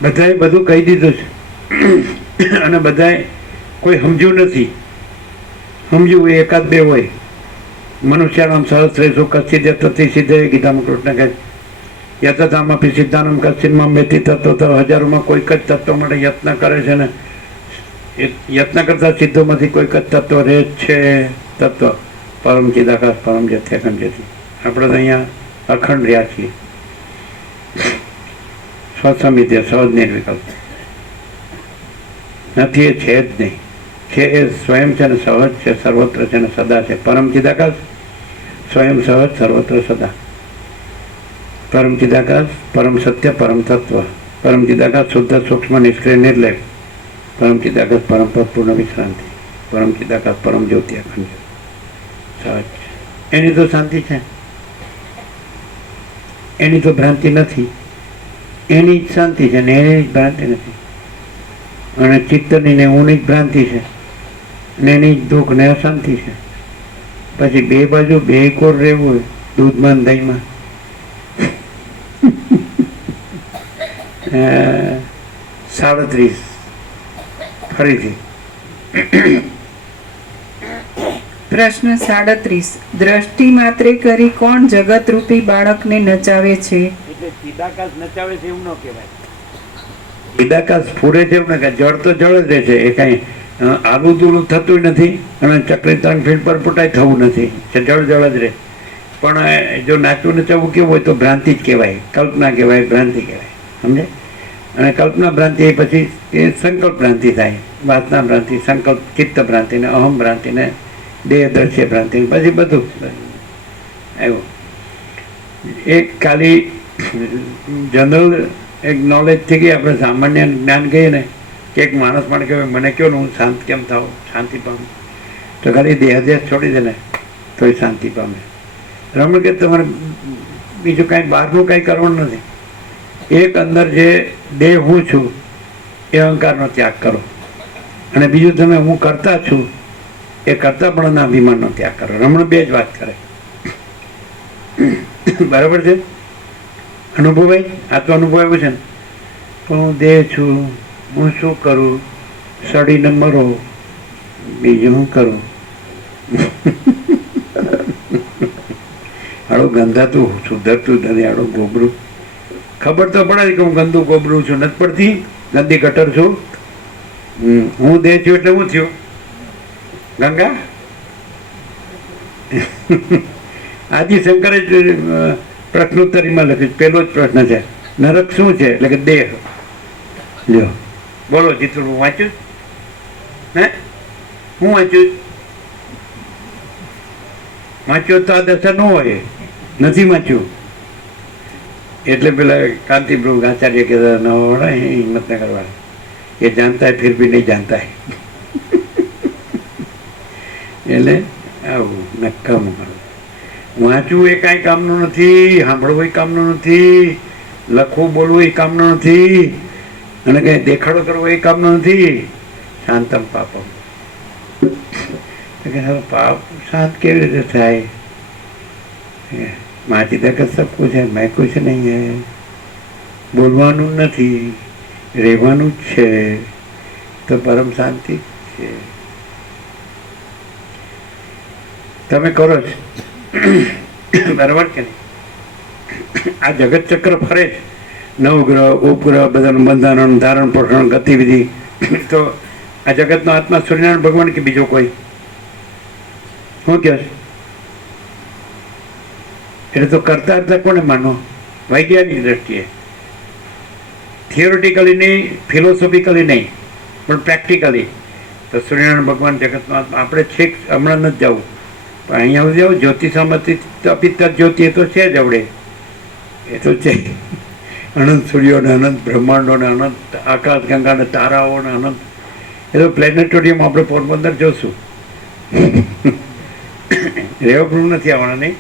બધાએ બધું કહી દીધું છે અને બધાએ કોઈ સમજ્યું નથી. સમજ્યું એ એકાદ બે હોય. મનુષ્યાનામ સહસ્રેષુ કચ્છિત યતતિ સિદ્ધે ગીતામાં કૃષ્ણ કહે યતતામપી સિદ્ધાનમ કચ્છિતમાં મેથી તત્વ તો હજારોમાં કોઈક જ તત્વ માટે યત્ન કરે છે ને એ યત્ન કરતા સિદ્ધોમાંથી કોઈક જ તત્વ રહે છે. તત્વ પરમ ચિદાકાશ પરમ જથ્ય અખંડ જતી. આપણે તો અહીંયા અખંડ રહ્યા છીએ. સ્વસમિત્ય સહજ નિર્વિકલ્પ નથી. એ છે જ નહીં. છે એ સ્વયં છે ને સહજ છે, સર્વત્ર છે ને સદા છે. પરમ ચિદાકાશ સ્વયં સહજ સર્વત્ર સદા. પરમ ચિદાકાશ પરમ સત્ય પરમ તત્વ. પરમ ચિદાકાશ શુદ્ધ સૂક્ષ્મ નિષ્ક્રિય નિર્લેપ. પરમ ચિદાકાશ પરમ પદ પૂર્ણ વિશ્રાંતિ. પરમ ચિદાકાશ પરમ જ્યોતિ અખંડ સહજ. એની તો શાંતિ છે, એની તો ભ્રાંતિ નથી. એની જ શાંતિ છે ને એની જ ભ્રાંતિ નથી. અને ચિત્તની ને ઊની જ ભ્રાંતિ છે ને એની જ દુઃખ ને અશાંતિ છે. પછી બે બાજુ બે કોર રહેવું હોય દૂધમાં દહીંમાં. 37 ફરીથી. પ્રશ્ન 37 દ્રષ્ટિ માત્રે કરી કોણ જગત રૂપી બાળકને નચાવે છે? એટલે ચિદાકાશ નચાવે છે એવું ન કહેવાય. ચિદાકાશ ફૂરે છે એવું ને કે જળ તો જળ જ રહે છે, એ કાંઈ આલું દૂલું થતું નથી અને ચક્રી ત્રણ ફીટ પર પુટાઈ થવું નથી, જળ જળ જ રહે. પણ જો નાચવું નચાવવું કેવું હોય તો ભ્રાંતિ જ કહેવાય, કલ્પના કહેવાય, ભ્રાંતિ કહેવાય, સમજે? અને કલ્પના ભ્રાંતિ એ પછી એ સંકલ્પ ભ્રાંતિ થાય, વાસના ભ્રાંતિ, સંકલ્પ ચિત્ત ભ્રાંતિ ને અહમ ભ્રાંતિ ને દેહ દ્રશ્ય ભ્રાંતિ, પછી બધું એવું. એક ખાલી જનરલ એક નોલેજ થઈ ગઈ, આપણે સામાન્ય જ્ઞાન કહીએ ને કે એક માણસ પણ કહેવાય મને કહો ને હું શાંત કેમ થાવ, શાંતિ પામું, તો ખાલી દેહાદ્યાસ છોડી દે ને તો એ શાંતિ પામે. રમણ કે તમારે બીજું કાંઈ બહારનું કાંઈ કરવાનું નથી, એક અંદર જે દેહ હું છું એ અહંકારનો ત્યાગ કરો, અને બીજું તમે હું કરતા છું એ કરતાપણાના અભિમાનનો ત્યાગ કરો. રમણ બે જ વાત કરે. બરાબર છે? અનુભવાય? આ તો અનુભવ એવું છે ને, પણ હું દેહ છું, હું શું કરું, સડીને મરો, બીજું હું કરું. હાડું ગંધાતું સુધરતું નથી, હાડું ગોબરું. ખબર તો પડે કે હું ગંદુ ગોબરું છું, નથી પડતી? ગંદી ગટર છું. હું દેહ છું એટલે હું થયું ગંગા. આદિશંકરે જ પ્રશ્નોત્તરીમાં લખ્યું, પહેલો જ પ્રશ્ન છે નરક શું છે, એટલે કે દેહ. લ્યો બોલો ચિત્ર, હું વાંચ્યું? હે હું વાંચ્યું? વાંચ્યો તો આ દશા ન હોય, નથી વાંચ્યું. એટલે પેલા કાંતિપ્રભુ આચાર્ય કહેતા ન હોય, હિંમત ન કરવા, એ જાણતા હે ફિર ભી નહીં જાણતા હે. એટલે આવું નક્કામું કરો. વાંચવું એ કાંઈ કામનું નથી, સાંભળવું એ કામનું નથી, લખવું બોલવું એ કામનું નથી, અને કંઈ દેખાડો કરવો એ કામનો નથી. શાંતમ પાપમ. પાપ શાંત કેવી રીતે થાય? માટી તક સબ કુછ है, मैं कुछ नहीं है. બોલવાનું નથી, રહેવાનું જ છે, તો પરમ શાંતિ છે. તમે કરો છો બરાબર કે નહીં? આ જગત ચક્ર ફરે છે, નવગ્રહ ઉપગ્રહ બધાનું બંધારણ, ધારણ, પોષણ, ગતિવિધિ. તો આ જગતનો આત્મા સૂર્યનારાયણ ભગવાન કે બીજો કોઈ? શું કહે છે? એટલે તો કરતા હતા કોને માનો? વૈજ્ઞાનિક દ્રષ્ટિએ, થિયોરિટિકલી નહીં, ફિલોસોફિકલી નહીં, પણ પ્રેક્ટિકલી તો સૂર્યનારાયણ ભગવાન જગતનો આત્મા. આપણે છેક હમણાં નથી જવું, પણ અહીંયા સુધી આવું જ્યોતિષામતી અપિત્તર જ્યોતિ એ તો છે જ આવડે, એ તો છે. અનંત સૂર્યોને, અનંત બ્રહ્માંડોને, અનંત આકાશ ગંગાને, તારાઓને અનંત. એ તો પ્લેનેટોરિયમ આપણે પોરબંદર જોશું. રેવપ્રૂફ નથી આવવાના નહીં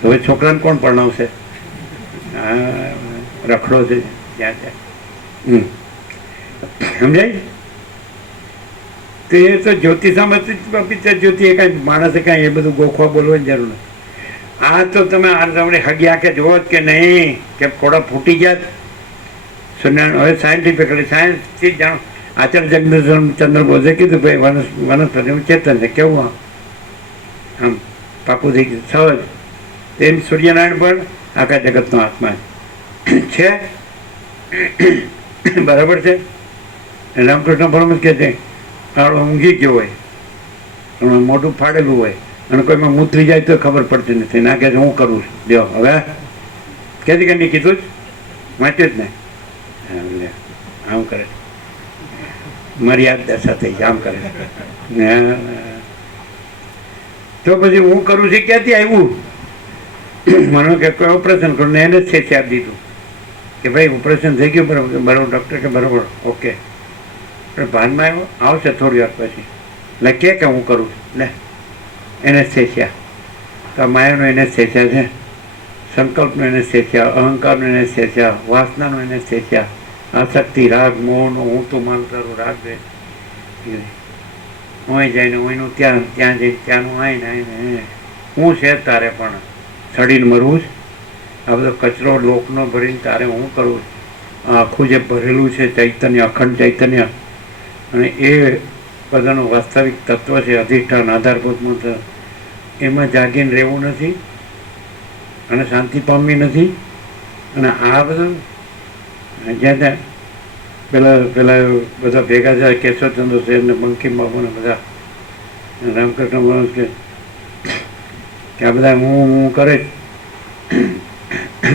તો હવે છોકરાને કોણ પરણાવશે? હા, રખડો છે ત્યાં ત્યાં. સમજાય? તો એ તો જ્યોતિષામાં જ્યોતિ એ કાંઈ માણસે કાંઈ એ બધું ગોખવા બોલવાની જરૂર નથી. આ તો તમે આ તમને હગ્યા કે જોવો કે નહીં કે થોડા ફૂટી ગયા સૂર્યનારાયણ. હવે સાયન્ટિફિકલી સાયન્સથી જાણો. આચાર્ય જગદીશચંદ્ર બોઝે કીધું ભાઈ વનસ્પતિ ચેતન છે, કેવું આમ પાકું થઈ ગયું સહજ. તેમ સૂર્યનારાયણ પણ આખા જગતનો આત્મા છે. બરાબર છે? રામકૃષ્ણ પરમહંસ કહે છે કાળો ઊંઘી ગયો હોય, મોઢું ફાડેલું હોય, અને કોઈમાં મૂતરી જાય તો ખબર પડતી નથી. ના કહે છે હું કરું છું, જો હવે કે છે કે નહીં કીધું જ, વાંચ્યું જ ને, આમ કરે મારી યાદ દશા થઈ જાય, આમ કરે. તો પછી હું કરું છું ક્યાંથી આવ્યું? મને કે કોઈ ઓપરેશન કરું ને એને જ છે આપી દીધું કે ભાઈ ઓપરેશન થઈ ગયું, બરાબર બરાબર. ડૉક્ટર કે બરાબર, ઓકે. પણ ભાનમાં આવ્યો આવશે થોડી વાર પછી, એટલે કે હું કરું છું લે એનેસ્થેસિયા. તો આ માયાનો એનેસ્થેસિયા છે, સંકલ્પનો એનેસ્થેસિયા, અહંકારનો એનેસ્થેસિયા, વાસનાનો એનેસ્થેસિયા, આસક્તિ, રાગ, મોહનો હું તો માન કરું, રાગ રહે અહીં જઈને અહીંનું ત્યાં, ત્યાં જઈને ત્યાંનું આવીને હું છે તારે પણ સડીને મરવું જ. આ બધો કચરો લોકનો ભરીને તારે હું કરું. આખું જે ભરેલું છે ચૈતન્ય, અખંડ ચૈતન્ય, અને એ બધાનું વાસ્તવિક તત્વ છે, અધિષ્ઠાન આધારભૂત મંત્ર, એમાં જાગીને રહેવું નથી અને શાંતિ પામવી નથી. અને આ બધું જ્યાં ત્યાં પેલા પેલા બધા ભેગા થયા, કેશવચંદ્ર શેર ને બંકિમ બાબુ ને બધા રામકૃષ્ણ પરમહંસ કે આ બધા હું કરે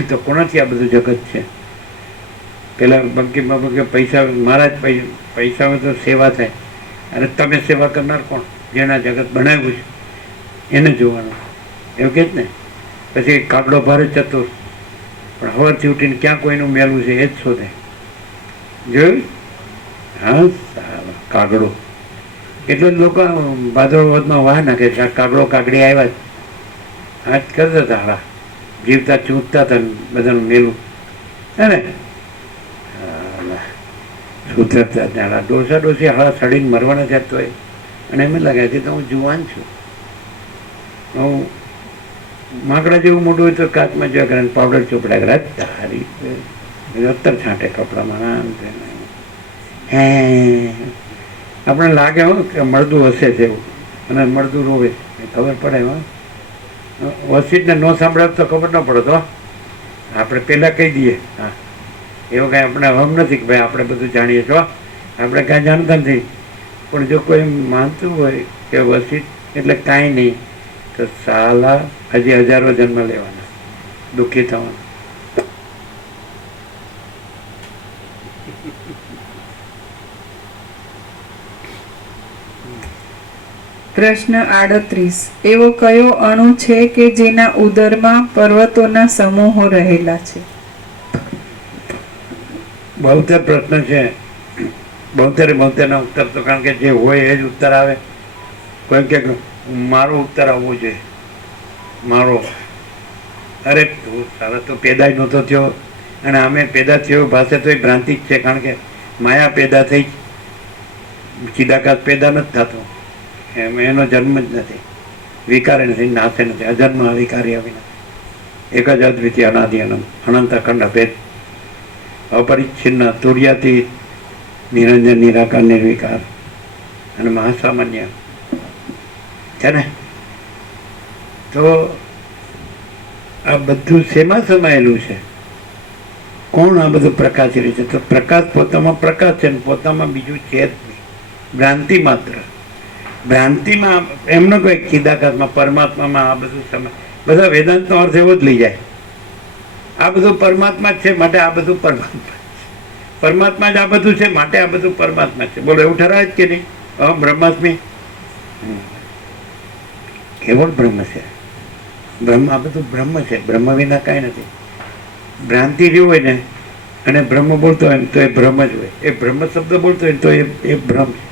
તો કોનાથી આ બધું જગત છે? પેલા બંકિમ બાબુ કે પૈસા મારા જ પૈસા હોય તો સેવા થાય, અને તમે સેવા કરનાર કોણ? જેના જગત બનાવ્યું છે એને જોવાનું, એવું કે જ ને. પછી કાગડો ભારે ચતુર, પણ હવારથી ઉઠીને ક્યાં કોઈનું મેલું છે એ જ શોધે. જોયું? હા, સારું. કાગડો એટલે લોકો ભાદરવદમાં વાહ નાખે છે, આ કાગડો કાગડી આવ્યા જ આ જ કરતા હતા. હારા જીવતા ચૂંટતા હતા બધાનું મેલું, હે ને? સુધરતા ત્યાં ડોસા ડોસી હાડા સડીને મરવાના છે તોય, અને એમ લાગે કે હું જુવાન છું, હું માકડા જેવું મોટું હોય તો કાચમાં જોયા કરે, પાવડર ચોપડા કરે, તારી અત્તર છાંટે કપડામાં. આમ હે આપણે લાગે હો કે મળદું હશે તેવું, અને મળદું રોવે ખબર પડે. વસીટને ન સાંભળાવ તો ખબર ન પડે, તો આપણે પહેલાં કહી દઈએ. હા, એવું કાંઈ આપણે હમ નથી કે ભાઈ આપણે બધું જાણીએ છો, આપણે કાંઈ જાણતા નથી. પણ જો કોઈ માનતું હોય કે વસીટ એટલે કાંઈ નહીં, તો સાલા હજી હજારો જન્મ લેવાના, દુઃખી થવાના. પ્રશ્ન 38. એવો કયો અણુ છે કે જેના ઉદરમાં પર્વતોના સમૂહો રહેલા છે? બોતેર પ્રશ્ન છે, બોતેરના ઉત્તર તો કારણ કે જે હોય એ જ ઉત્તર આવે. કોઈ કે મારો ઉત્તર આવવો જોઈએ, મારો. અરે તું સારા તો પેદા જ નહોતો થયો, અને અમે પેદા થયો ભાષે તો એ ભ્રાંતિ જ છે, કારણ કે માયા પેદા થઈ, ચિદાકાશ પેદા નથી થતો, એનો જન્મ જ નથી, વિકારે નથી, નાશે નથી, અજન્મ અવિકારી આવી નથી. એક જ અદ્વિતીય અનાદિ અનંત અનંત અખંડ અભેદ અપરિચ્છિન્ન તુર્યાતીત નિરંજન નિરાકાર નિર્વિકાર અને મહાસામાન્ય છે ને. તો આ બધું શેમાં સમાયેલું છે? કોણ આ બધું પ્રકાશી રહ્યું છે? તો પ્રકાશ પોતામાં પ્રકાશ છે, પોતામાં બીજું છે જ નહીં, ભ્રાંતિ માત્ર. ભ્રાંતિમાં એમનો કોઈ ચિદાકાશમાં પરમાત્મામાં આ બધું સમય, બધા વેદાંતનો અર્થ એવો જ લઈ જાય, આ બધું પરમાત્મા જ છે માટે આ બધું પરમાત્મા, પરમાત્મા જ આ બધું છે માટે આ બધું પરમાત્મા છે. બોલો, એવું ઠરાય જ કે નહીં? બ્રહ્માસ્મી કેવળ બ્રહ્મ છે. બ્રહ્મ આ બધું બ્રહ્મ છે, બ્રહ્મ વિના કાંઈ નથી. ભ્રાંતિ જે હોય ને, અને બ્રહ્મ બોલતો હોય ને તો એ બ્રહ્મ જ હોય, એ બ્રહ્મ શબ્દ બોલતો હોય ને તો એ બ્રહ્મ છે.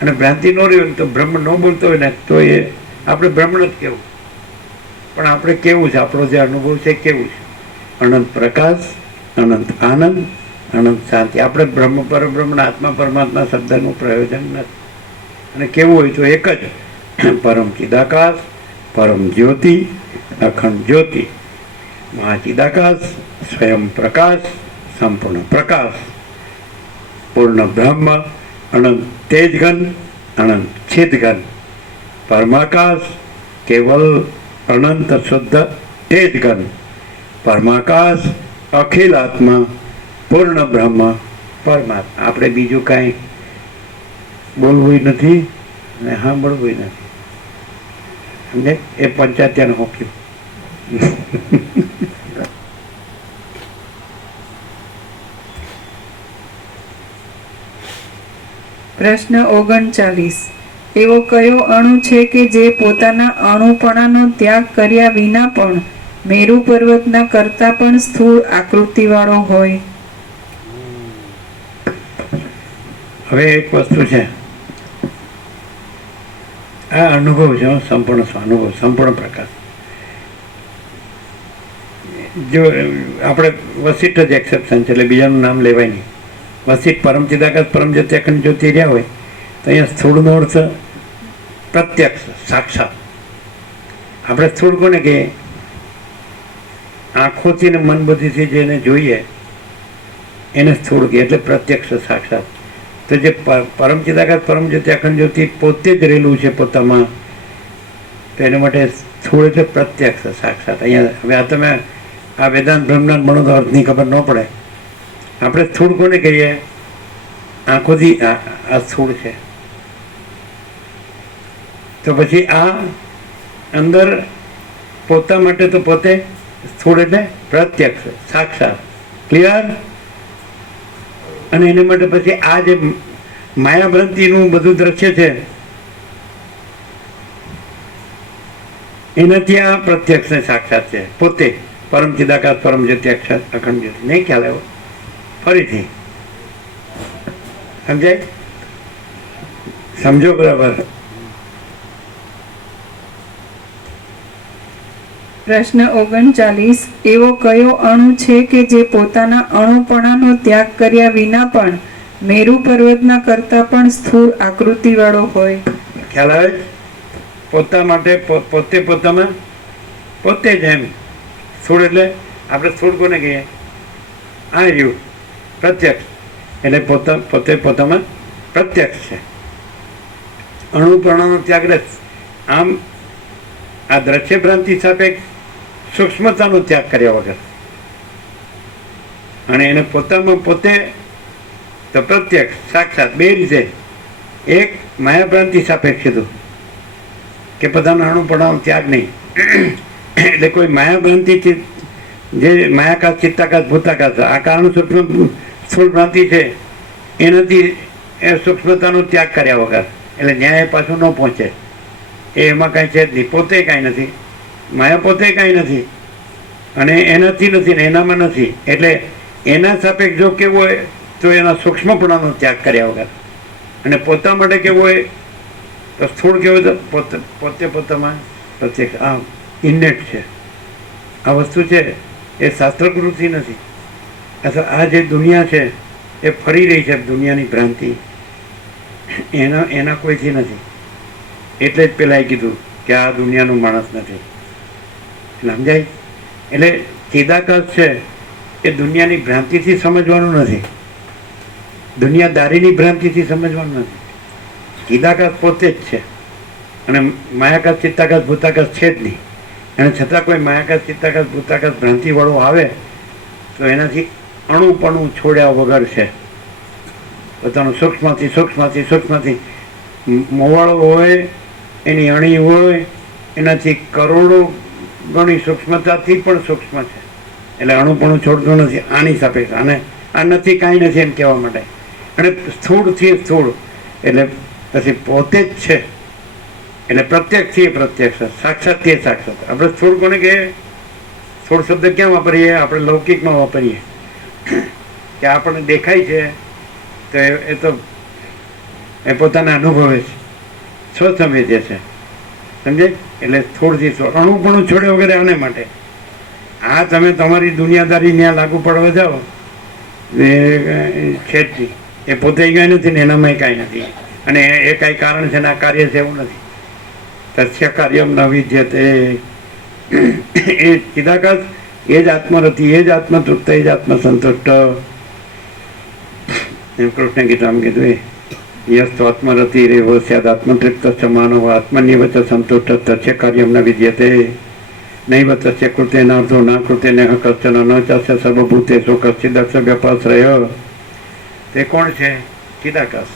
અને ભ્રાંતિ ન રહી હોય ને તો બ્રહ્મ ન બોલતો હોય ને તો એ આપણે બ્રહ્મ જ કહેવું. પણ આપણે કેવું છે, આપણો જે અનુભવ છે કેવું છે? અનંત પ્રકાશ, અનંત આનંદ, અનંત શાંતિ. આપણે બ્રહ્મ પરબ્રહ્મના આત્મા પરમાત્મા શબ્દનું પ્રયોજન નથી. અને કેવું હોય તો એક જ પરમ ચિદાકાશ, પરમ જ્યોતિ, અખંડ જ્યોતિ, મહાચિદાકાશ, સ્વયં પ્રકાશ, સંપૂર્ણ પ્રકાશ, પૂર્ણ બ્રહ્મ, અનંત તેજઘન, અનંત છિદઘન, પરમાકાશ, કેવલ અનંત શુદ્ધ તેજઘન, પરમાકાશ, અખિલ આત્મા, પૂર્ણ બ્રહ્મ, પરમાત્મા. આપણે બીજું કાંઈ બોલવું નથી અને સાંભળવું નથી, સમજે? એ પંચાયતને હોક્યું. પ્રશ્ન 39. એવો કયો અણુ છે કે જે પોતાના અણુપણાનો ત્યાગ કર્યા વિના પણ મેરુ પર્વતના કરતા પણ સ્થૂળ આકૃતિવાળો હોય? હવે એક વસ્તુ છે, આ અનુભવ છે, સંપૂર્ણ અનુભવ, સંપૂર્ણ પ્રકાશ. જો આપણે વસિષ્ઠ જ એક્સેપ્શન છે, એટલે બીજાનું નામ લેવાય નહીં. વસિષ્ઠ પરમ ચિદાકાશ પરમ જ્યોતિ અખંડ જ્યોતિ રહ્યા હોય તો અહીંયા સ્થૂળનો અર્થ પ્રત્યક્ષ, સાક્ષાત. આપણે સ્થૂળ કોને કે આંખોથી ને મન બુદ્ધિથી જેને જોઈએ એને સ્થૂળ કહે, એટલે પ્રત્યક્ષ, સાક્ષાત. તો જે પરમ ચિદાકાશ પરમ જ્યોતિ અખંડ જ્યોતિ પોતે જ રહેલું છે પોતામાં, તો એના માટે સ્થૂળ એટલે પ્રત્યક્ષ, સાક્ષાત. અહીંયા હવે આ તમે આ વેદાંત બ્રહ્મનાથ ભણો તો અર્થની ખબર ન પડે. આપણે સ્થૂળ કોને કહીએ? આંખોથી આ સ્થૂળ છે. તો પછી આ અંદર પોતા માટે તો પોતે સ્થૂળ એટલે પ્રત્યક્ષ સાક્ષાત ક્લિયર. અને એને માટે પછી આ જે માયાભ્રાંતિનું બધું દ્રશ્ય છે એનાથી આ પ્રત્યક્ષ ને સાક્ષાત છે પોતે પરમ ચિદાકાશ પરમ જ્યોતિ અક્ષર અખંડ જ્યોતિ. નહીં ખ્યાલ આવ્યો? ફરીથી સમજાય? સમજો બરાબર. પ્રશ્ન 39. એવો કયો અણુ છે કે જે પોતાના અણુપણાનો ત્યાગ કર્યા વિના પણ મેરુ પર્વતના કરતા પણ સ્થૂળ આકૃતિવાળો હોય? ખ્યાલ આવે? પોતા માટે પોતે પોતામાં પોતે જ એમ સ્થૂળ એટલે આપણે સ્થૂળ કોને કહીએ? આ રહ્યું પ્રત્યક્ષ એટલે પોતે પોતામાં પ્રત્યક્ષ છે. અણુપણાનો ત્યાગ આમ આ દ્રશ્ય ભ્રાંતિ સાપેક્ષ સૂક્ષ્મતાનો ત્યાગ કર્યા વગર અને એને પોતામાં પોતે તો પ્રત્યક્ષ સાક્ષાત બે રીતે. એક માયાભ્રાંતિ સાપેક્ષ કીધું કે પોતાના અણુપણાનો ત્યાગ નહીં એટલે કોઈ માયાભ્રાંતિથી જે માયાકાશ ચિત્તાકાશ ભૂતાકાશ આ કારણ સૂક્ષ્મ સ્થૂળ ભ્રાંતિ છે એનાથી એ સૂક્ષ્મતાનો ત્યાગ કર્યા વગર એટલે ન્યાય પાછું ન પહોંચે. એમાં કાંઈ છે જ નહીં. પોતે કાંઈ નથી, માયા પોતે કાંઈ નથી અને એનાથી નથી ને એનામાં નથી. એટલે એના સાપેક્ષ જો કેવું હોય તો એના સૂક્ષ્મપણાનો ત્યાગ કર્યા વગર અને પોતા માટે કેવું હોય તો સ્થૂળ કેવું તો પોતે પોતામાં પ્રત્યક્ષ આ ઇન્નેટ છે. આ વસ્તુ છે એ શાસ્ત્રકૃતિ નથી. અથવા આ જે દુનિયા છે એ ફરી રહી છે દુનિયાની ભ્રાંતિ એના કોઈથી નથી. એટલે જ પેલા કીધું કે આ દુનિયાનો માણસ નથી. સમજાય? એટલે ચિદાકાશ છે એ દુનિયાની ભ્રાંતિથી સમજવાનું નથી, દુનિયાદારીની ભ્રાંતિથી સમજવાનું નથી. ચિદાકાશ પોતે જ છે અને માયાકાશ ચિત્તાકાશ ભૂતાકાશ છે જ નહીં. અને છતાં કોઈ માયાકાશ ચિત્તાકાશ ભૂતાકાશ ભ્રાંતિવાળો આવે તો એનાથી અણુપણું છોડ્યા વગર છે. પોતાનું સૂક્ષ્મથી મોવાળો હોય એની અણી હોય એનાથી કરોડો ગણી સૂક્ષ્મતાથી પણ સૂક્ષ્મ છે. એટલે અણુપણું છોડતું નથી આની સાપેક્ષ. અને આ નથી કાંઈ નથી એમ કહેવા માટે. અને સ્થૂળથી સ્થૂળ એટલે પછી પોતે જ છે એટલે પ્રત્યક્ષથી પ્રત્યક્ષ સાક્ષાતથી સાક્ષાત. આપણે સ્થૂળ કોને કહીએ? સ્થૂળ શબ્દ ક્યાં વાપરીએ? આપણે લૌકિકમાં વાપરીએ કે આપણને દેખાય છે તો એ તો એ પોતાના અનુભવે છે, સ્વસંવેદ્ય છે. સમજે? એટલે સ્થૂળથી સ્થૂળ અણુપણું છોડે વગેરે. આને માટે આ તમે તમારી દુનિયાદારી ત્યાં લાગુ પડવા જાઓ એ છે જ નહીં. એ પોતે કાંઈ નથી ને એનામાં કાંઈ નથી અને એ કાંઈ કારણ છે ને આ કાર્ય છે એવું નથી. તસ્ય કાર્યમ ન વિદ્યતે. એ ચિદાકાશ એ જ આત્મરતિ, એ જ આત્મતૃપ્ત, એ જ આત્મસંતુષ્ટ. એમ કૃષ્ણ ગીતામાં કીધું એ યસ્તો આત્મરતિ રેવો સ્યાદ આત્મતૃપ્ત માનવ આત્મન્યવ ચ સંતુષ્ટ તસ્ય કાર્યમ ન વિદ્યતે નૈવ તસ્ય કૃતે નાર્ધો ના કૃતે ન કશ્ચન ન ચાસ્ય સર્વભૂતેષુ કશ્ચિદક્ષ વ્યપાશ્રય. તે કોણ છે? ચિદાકાશ.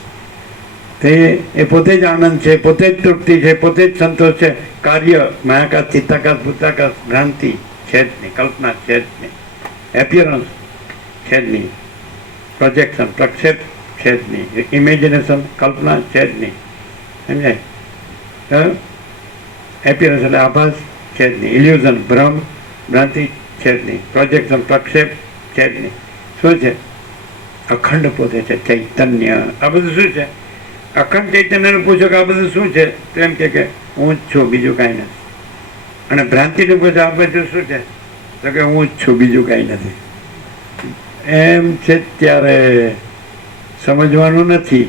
તે એ પોતે જ આનંદ છે, પોતે જ તૃપ્તિ છે, પોતે જ સંતોષ છે. કાર્ય માયાકાશ ચિત્તાકાશ ભૂતાકાશ ભ્રાંતિ છે જ નહીં, કલ્પના છે જ નહીં, એપિયરન્સ છે જ નહીં, પ્રોજેક્શન પ્રક્ષેપ છે જ નહીં, ઇમેજિનેશન કલ્પના છે જ નહીં. સમજાય? એપિયરન્સ એટલે આભાસ છે જ નહીં, ઇલ્યુઝન ભ્રમ ભ્રાંતિ છે જ નહીં, પ્રોજેક્શન પ્રક્ષેપ છે જ નહીં. શું છે? અખંડ પોતે છે ચૈતન્ય. આ બધું શું છે? અખંડ ચૈતન્યને પૂછો કે આ બધું શું છે તો એમ કે હું જ છું, બીજું કાંઈ નથી. અને ભ્રાંતિને પૂછો આ બધું શું છે તો કે હું જ છું, બીજું કાંઈ નથી. એમ છે ત્યારે સમજવાનું નથી.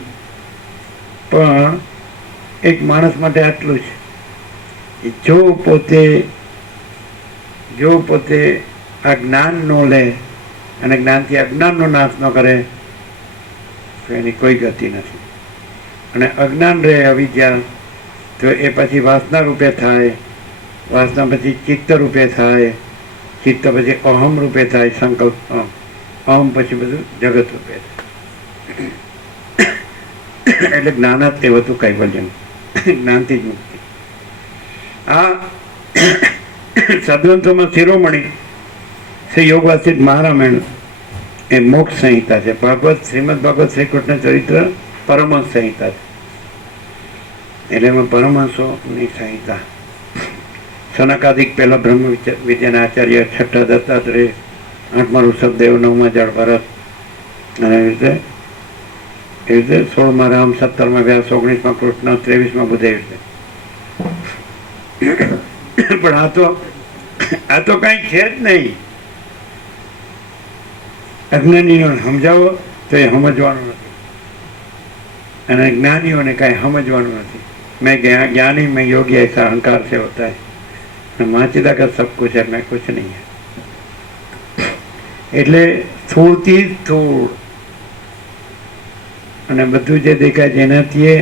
પણ એક માણસ માટે આટલું છે, જો પોતે આ જ્ઞાન ન લે અને જ્ઞાનથી અજ્ઞાનનો નાશ ન કરે તો એની કોઈ ગતિ નથી. અને અજ્ઞાન રહે અવિદ્યા તો એ પછી વાસના રૂપે થાય, વાસના પછી ચિત્ત રૂપે થાય, ચિત્ત પછી અહમ રૂપે થાય, સંકલ્પ અહમ પછી બધું જગત રૂપે થાય. એટલે જ્ઞાનાત એ હતું કૈવલ્યમ, જ્ઞાનથી જ મુક્તિ. આ સદગ્રંથોમાં શિરોમણી શ્રી યોગવાસિત મહારામાયણ એ મોક્ષ સંહિતા છે. ભાગવત, શ્રીમદ ભાગવત શ્રી કૃષ્ણ ચરિત્ર પરમહંસ સંહિતા છે. એટલે એમાં પરમહંસોની સંહિતા. સનકાદિક પહેલા બ્રહ્મ વિદ્યાના આચાર્ય, છઠ્ઠા દત્તાત્રેય, આઠમા ઋષભદેવ, નવમા જળ ભરત, અને એવી રીતે 16માં રામ, 17માં વ્યાસ, 19માં કૃષ્ણ, 23માં બુદ્ધ, એવી રીતે. પણ આ તો કઈ છે જ નહીં. અજ્ઞાનીઓને સમજાવો તો એ સમજવાનું નથી, અને જ્ઞાનીઓને કાંઈ સમજવાનું નથી. મેં જ્ઞાની મેં યોગી ऐसा अहंकार से होता है, माँ चिदा का सब कुछ है, मैं कुछ नहीं है. એટલે સ્થૂળથી સ્થૂળ અને બધું જે દેખાય જેનાથી એ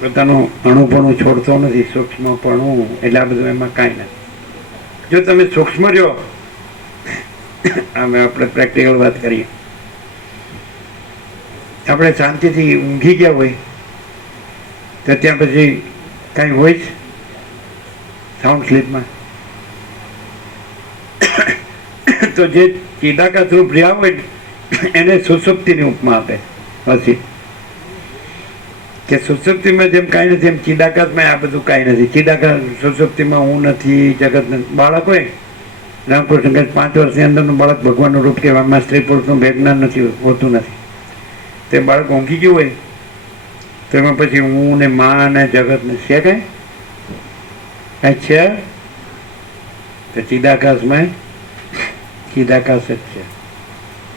પોતાનું અણુપણું છોડતો નથી, સૂક્ષ્મપણું, એટલે આ બધું એમાં કાંઈ નથી. જો તમે સૂક્ષ્મ રહ્યો, આમે આપણે પ્રેક્ટિકલ વાત કરીએ, આપણે શાંતિથી ઊંઘી ગયા હોય તો ત્યાં પછી કાંઈ હોય જ સાઉન્ડ સ્લીપમાં. તો જે ચિદાકાશ રૂપ રહ્યા હોય એને સુષુપ્તિની ઉપમા આપે વસી, કે સુષુપ્તિમાં જેમ કાંઈ નથી એમ ચિદાકાશમાં આ બધું કાંઈ નથી. ચિદાકાશ સુષુપ્તિમાં હું નથી, જગત નથી. બાળક હોય, રામકૃષ્ણ કહે 5 વર્ષની અંદરનું બાળક ભગવાનનું રૂપ કહેવામાં સ્ત્રી પુરુષનું ભેજ્ઞાન નથી હોતું નથી. તે બાળક ઊંઘી ગયું હોય તો એમાં પછી હું ને માં ને જગત ને છે કાંઈ છે? તો ચિદાકાશમાં ચિદાકાશ જ છે.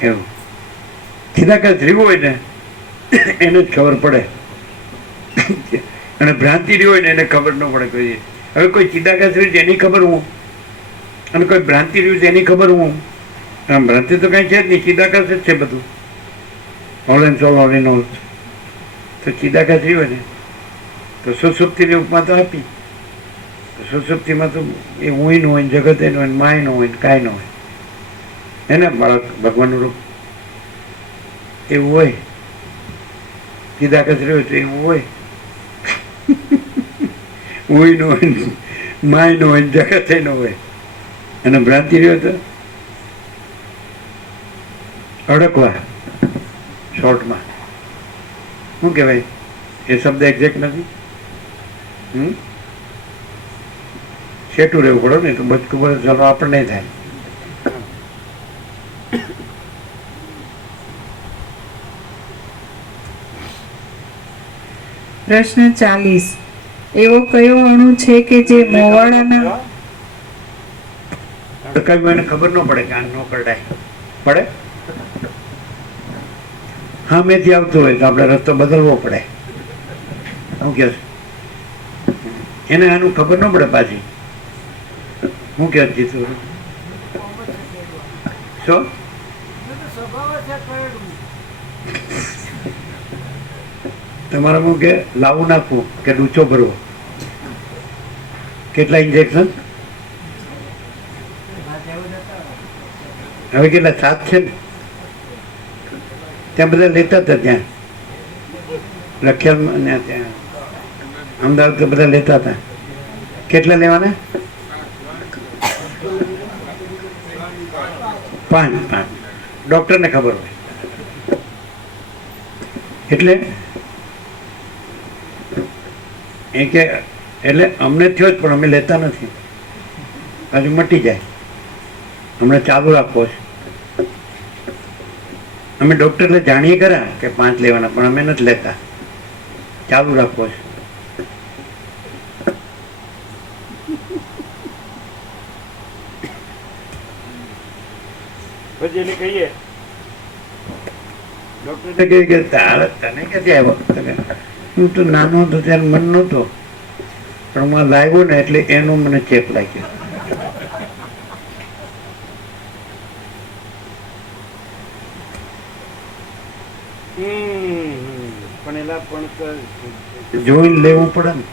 એવું ચિદાકાશ રહ્યું હોય ને એને જ ખબર પડે, અને ભ્રાંતિ રહ્યું હોય ને એને ખબર ન પડે. કોઈ હવે કોઈ ચિદાકાશ રહ્યું છે એની ખબર હું, અને કોઈ ભ્રાંતિ રહ્યું છે એની ખબર હું. આમ ભ્રાંતિ તો કાંઈ છે જ નહીં, ચિદાકાશ જ છે બધું. All and soul, all in all. તો ચિદાકાશ રહ્યું હોય ને તો સુષુપ્તિની ઉપમા તો આપી. સુષુપ્તિમાં તો એ હું ન હોય, જગત એનું હોય, માય ન હોય, કાંઈ ન હોય. એને બાળક ભગવાનનું રૂપ એવું હોય. ચિદાકાશ રહ્યું તો એવું હોય. હું ન હોય, માય ન હોય, જગત ન હોય. અને ભ્રાંતિ રહ્યો તો અડકવા. શોર્ટમાં શું કહેવાય? એ શબ્દ એક્ઝેક્ટ નથી. સેટું રહેવું પડે ને, તો બચકું પડે ચાલો આપણે નહીં થાય. પ્રશ્ન 40. એવો કયો અણુ છે કે જે મોવાળાના અડકાવ્યું એને ખબર ન પડે કે આ ન કરડાય પડે. હા, મેથી આવતું હોય તો આપણે રસ્તો બદલવો પડે. શું કે એને આનું ખબર ન પડે પાછી. હું કે જીતું શું તમારે હું કે લાવું નાખવું કે ડૂચો ભરવો? કેટલા ઇન્જેક્શન? હવે કેટલા 7 છે ને? ત્યાં બધા લેતા હતા. ત્યાં લખિયાલમાં ત્યાં અમદાવાદ તો બધા લેતા હતા. કેટલા લેવાના? 5 ડૉક્ટરને ખબર હોય. એટલે એ કે એટલે અમને થયો જ પણ અમે લેતા નથી, પાછું મટી જાય. હમણાં ચાલુ રાખવો છે. અમે ડૉક્ટરને જાણીએ ખરા કે 5 લેવાના, પણ અમે નથી લેતા, ચાલુ રાખવો છે. પછી એને કહીએ, ડૉક્ટરને કહીએ કે તારે તને ક્યાંથી આવ્યો? હું તો નાનો હતો ત્યારે મન નહોતો, પણ હું લાવ્યો ને એટલે એનો મને ચેપ લાગ્યો. પણ એલા પણ જોઈને લેવું પડે ને.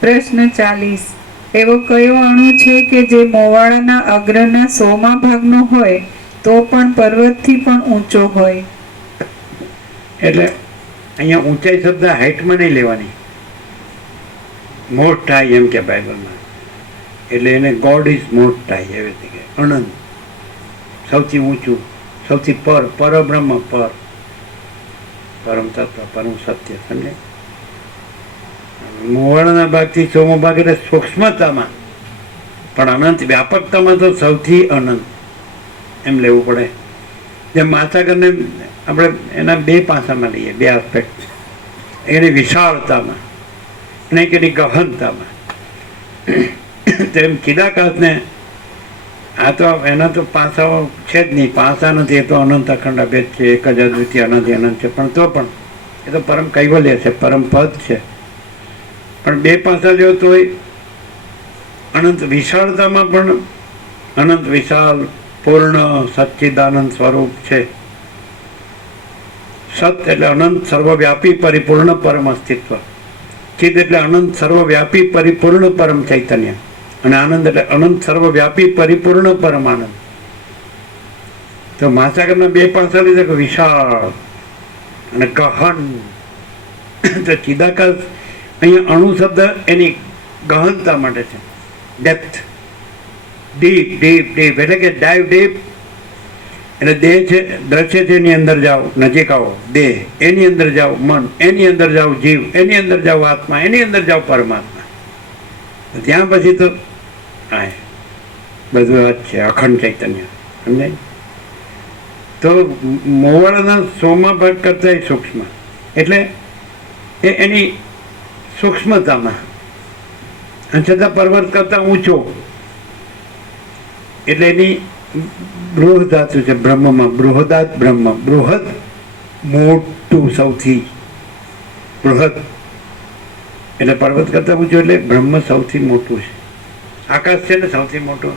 પ્રશ્ન 40. એવો કયો અણુ છે કે જે મોવાળાના અગ્રના 100મા ભાગનો હોય તો પણ પર્વતથી પણ ઊંચો હોય? એટલે અહીંયા ઊંચાઈ શબ્દ હાઇટમાં નહીં લેવાની, મોસ્ટ હાઈ એમ કે બાઇબલમાં, એટલે એને ગોડ ઇઝ મોસ્ટ હાઈ એવી રીતે કે અનંત, સૌથી ઊંચું, સૌથી પરબ્રહ્મ, પરમ તત્વ, પરમ સત્ય. સમજે? મોવાળાના ભાગથી 100મો ભાગ એટલે સૂક્ષ્મતામાં, પણ અનંત વ્યાપકતામાં તો સૌથી અનંત એમ લેવું પડે. જેમ માતાગરને આપણે એના બે પાસામાં લઈએ, બે આસ્પેક્ટ, એની વિશાળતામાં અને એની ગહનતામાં. તેમ ચિદાકાશને આ તો એના તો પાસાઓ છે જ નહીં, પાસા નથી, એ તો અનંત અખંડ અભેદ છે, એક જ અદ્વિતીય અનંત અનંત છે. પણ તો પણ એ તો પરમ કૈવલ્ય છે, પરમ પદ છે. પણ બે પાસા જો તોય અનંત વિશાળતામાં પણ અનંત વિશાળ પૂર્ણ સચ્ચિદાનંદ સ્વરૂપ છે. સત એટલે અનંત સર્વવ્યાપી પરિપૂર્ણ પરમ અસ્તિત્વ, ચિદ એટલે અનંત સર્વવ્યાપી પરિપૂર્ણ પરમ ચૈતન્ય, અને આનંદ એટલે અનંત સર્વવ્યાપી પરિપૂર્ણ પરમ આનંદ. તો મહાસાગરના બે પાસા લીધે કે વિશાળ અને ગહન. તો ચિદાકાશ અહીંયા અણુ શબ્દ એની ગહનતા માટે છે, ડેપ્થ, ડીપ ડીપ ડીપ, એટલે કે ડાઈવ ડીપ. એટલે દેહ છે, દ્રશ્ય છે, એની અંદર જાઓ, નજીક આવો, દેહ એની અંદર જાઓ, મન એની અંદર જાઓ, જીવ એની અંદર જાઓ, આત્મા એની અંદર જાઓ, પરમાત્મા. ત્યાં પછી તો હા બધું જ છે, અખંડ ચૈતન્ય. સમજાય? તો મોવાળાના 100મા ભાગ કરતા એ સૂક્ષ્મ, એટલે એ એની સૂક્ષ્મતામાં, અને છતાં પર્વત કરતા ઊંચો, એટલે એની બૃહદ ધાતુ છે બ્રહ્મમાં, બૃહદાત બ્રહ્મ, બૃહદ મોટું, સૌથી બૃહદ, એટલે પર્વત કરતા ઊંચું, એટલે બ્રહ્મ સૌથી મોટું છે. આકાશ છે ને સૌથી મોટું,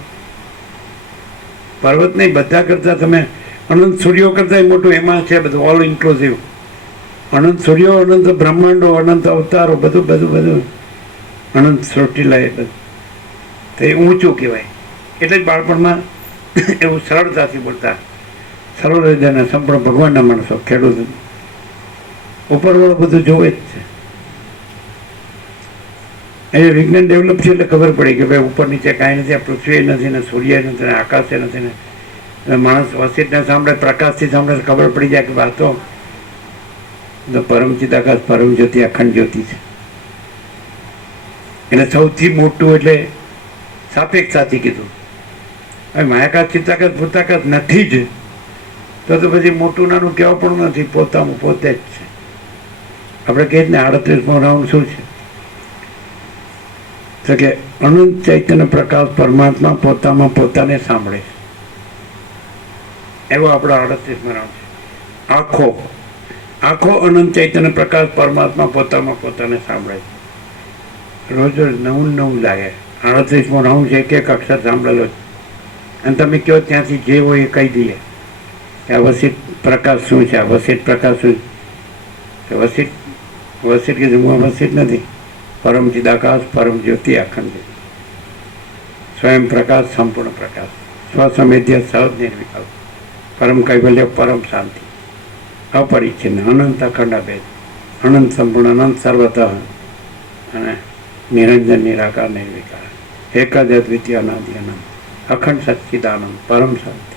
પર્વત નહીં, બધા કરતા તમે અનંત સૂર્યો કરતા મોટું એમાં છે બધું, ઓલ ઇન્ક્લુઝિવ. અનંત સૂર્યો, અનંત બ્રહ્માંડો, અનંત અવતારો, બધું બધું બધું અનંત સૃષ્ટિ લય, બધું તો એ ઊંચું કહેવાય. એટલે જ બાળપણમાં એવું સરળતાથી બોલતા, સરળ હૃદયના સંપૂર્ણ ભગવાનના માણસો, ખેડૂત ઉપરવાળું બધું જોવે જ છે. એ વિજ્ઞાન ડેવલપ છે એટલે ખબર પડી કે ભાઈ ઉપર નીચે કાંઈ નથી, આ પૃથ્વી નથી ને સૂર્ય નથી ને આકાશ નથી ને. એટલે માણસ વસીતને સાંભળે, પ્રકાશથી સાંભળે, ખબર પડી જાય કે વાતો પરમ ચિદાકાશ, પરમ જ્યોતિ, અખંડ જ્યોતિ છે. એટલે સૌથી મોટું એટલે સાપેક્ષાથી કીધું. હવે માયાકાશ, ચિત્તાકાશ, ભૂતાકાશ નથી જ, તો પછી મોટું નાનું કહેવા પણ નથી, પોતાનું પોતે જ છે. આપણે કહીએ ને 38મો રાઉન્ડ શું છે? તો કે અનંત ચૈતન્ય પ્રકાશ પરમાત્મા પોતામાં પોતાને સાંભળે છે, એવો આપણો 38મો રાઉન્ડ છે. આખો અનંત ચૈતન્ય પ્રકાશ પરમાત્મા પોતામાં પોતાને સાંભળે છે. રોજ રોજ નવું નવું લાગે. 38મો રાઉન્ડ છે, એક એક અક્ષર સાંભળેલો છે. અને તમે કહો ત્યાંથી જે હોય એ કહી દઈએ કે આ વસિત પ્રકાશ શું છે, આ વસિત પ્રકાશ શું છે. વસિત કીધું, હું વસિત નથી, પરમ ચિદાકાશ, પરમ જ્યોતિ, અખંડ જ્યોતિ, સ્વયં પ્રકાશ, સંપૂર્ણ પ્રકાશ, સ્વસમેધ્ય, સહજ નિર્વિકલ્પ, પરમ કૈવલ્ય, પરમ શાંતિ, અપરિચ્છિન્ન, અનંત અખંડ અભેદ, અનંત સંપૂર્ણ, અનંત સર્વતઃ, અને નિરંજન, નિરાકાર, નિર્વિકાર, એક જ અદ્વિતીય અનાદિ અનંત, અખંડ સચ્ચિદાનંદ, પરમ શાંતિ.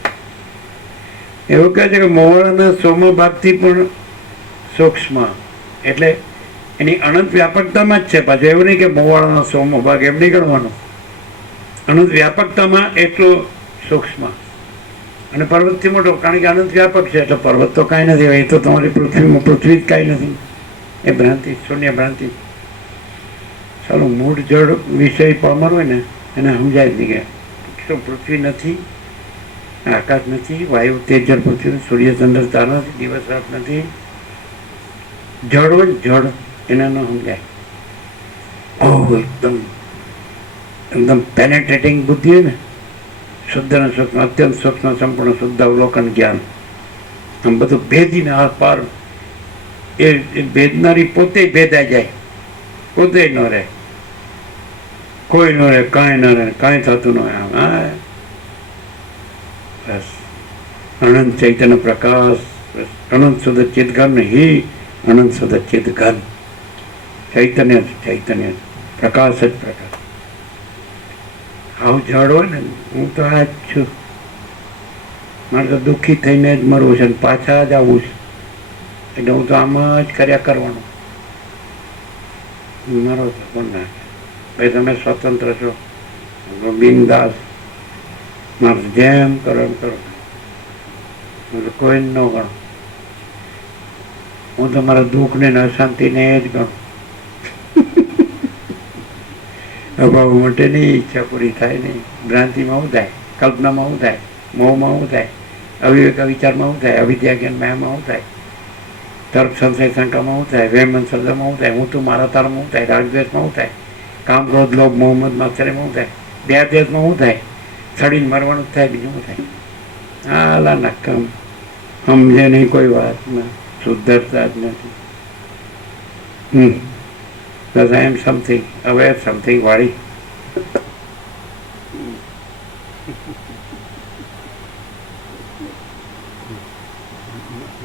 એવું કહે છે કે મોવાળાના 100મા ભાગથી પણ સૂક્ષ્મ, એટલે એની અનંત વ્યાપકતામાં જ છે. પાછું એવું નહીં કે મોવાળાનો 100મો ભાગ એમ નહીં ગણવાનો, અનંત વ્યાપકતામાં એટલો સૂક્ષ્મ. અને પર્વતથી મોટો, કારણ કે અનંત વ્યાપક છે, એટલે પર્વત તો કાંઈ નથી. એ તો તમારી પૃથ્વીમાં પૃથ્વી જ કાંઈ નથી, એ ભ્રાંતિ, શૂન્ય ભ્રાંતિ. ચાલો, મૂળ જળ વિષય પામર હોય ને એને સમજાય જ નહીં કે શું પૃથ્વી નથી, આકાશ નથી, વાયુ તેજ જળ પૃથ્વી, સૂર્ય ચંદ્ર તારા નથી, દિવસ રાત નથી, જળ હોય જળ, એને ન સમજાય. એકદમ પેનેટ્રેટિંગ બુદ્ધિ હોય ને, શુદ્ધ અને સૂક્ષ્મ, અત્યંત સૂક્ષ્મ, સંપૂર્ણ શુદ્ધ અવલોકન જ્ઞાન, આમ બધું ભેદીને આ પાર, એ ભેદનારી પોતે ભેદાઈ જાય, પોતે ન રહે. કોઈ ન રહે, કાંઈ ન રહે, કાંઈ થતું ન હોય. આમ હા બસ અનંત ચૈતન્ય પ્રકાશ, અનંત શુદ્ધ ચિદઘન હિ અનંત શુદ્ધ ચિદઘન. ચૈતન્ય જ ચૈતન્ય, પ્રકાશ જ પ્રકાશ. આવું જડ હોય ને, હું તો આ જ છું, મારે તો દુઃખી થઈને જ મરવું છે ને પાછા જ આવવું છે, એટલે હું તો આમ જ કર્યા કરવાનું. મરો તો કોણ ના ભાઈ, તમે સ્વતંત્ર છો, બિનદાસ, મારે જેમ કરો એમ કરો, કોઈ ન ગણો. હું તો મારા દુઃખને ને અશાંતિને જ ગણું. અભાવ માટે નહીં, ઈચ્છા પૂરી થાય નહીં. ભ્રાંતિમાં શું થાય, કલ્પનામાં શું થાય, મોહમાં શું થાય, અવિવેક વિચારમાં શું થાય, અવિદ્યા જ્ઞાન માયામાં શું થાય, તર્ક સંશય શંકામાં શું થાય, વહેમ શ્રદ્ધામાં શું થાય, હું તું મારા તારમાં શું થાય, રાગદ્વેષમાં શું થાય, કામ ક્રોધ લોભ મોહમ્મદ માત્સર્યમાં શું થાય, દેહાદ્વેષમાં શું થાય, સડીને મરવાનું જ થાય, બીજું શું થાય. આલા નક્કમ સમજે નહીં કોઈ વાતમાં, સુધરતા જ નથી. બસ આઈ એમ સમથિંગ અવેર, સમથિંગ વાળી.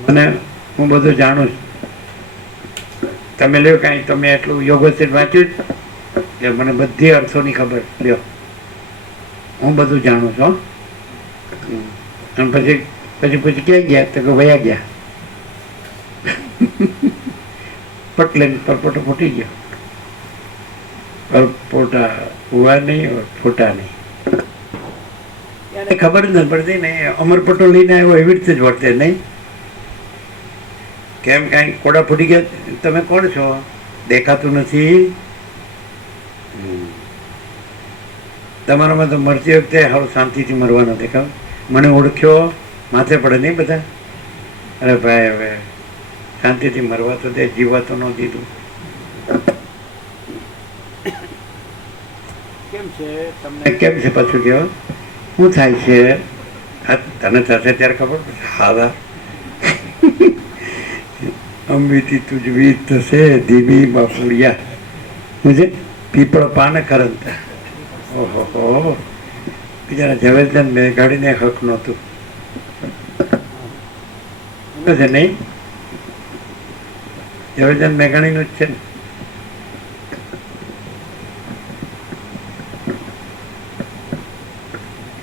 અને હું બધું જાણું છું. તમે લ્યો કાંઈ, તમે એટલું યોગસ્થિત વાંચ્યું જ કે મને બધી અર્થોની ખબર લ્યો. હું બધું જાણું છું. અને પછી પછી પછી ક્યાં ગયા તો કે વયા ગયા. પટલે પરપોટો ફૂટી ગયો. પરપોટા હુआ નહીં, ફૂટા નહીં. એને ખબર જ નથી પડતી ને, અમરપટો લઈને આવ્યો એવી રીતે જ વર્તે નહીં. કેમ કાંઈ કોડા ફૂટી ગયા, તમે કોણ છો, દેખાતું નથી. તમારામાં તો મરતી વખતે હવે શાંતિથી મરવાનો દેખાવ. મને ઓળખ્યો માથે પડે નહીં બધા. અરે ભાઈ હવે શાંતિથી મરવા તો દે, જીવવા તો ન દીધું. કેમ છે તમને, કેમ છે પાછું કહો, શું થાય છે, તને થશે ત્યારે ખબર પડશે. હા અંબીથી તુજવી થશે ધીમી બાપુડિયા. શું છે, પીપળ પાન કરંતા. ઓહો, બિચારા ઝવેરચંદ મેઘાણીને હક નહોતું છે નહીં. ઝવેરચંદ મેઘાણીનું જ છે ને.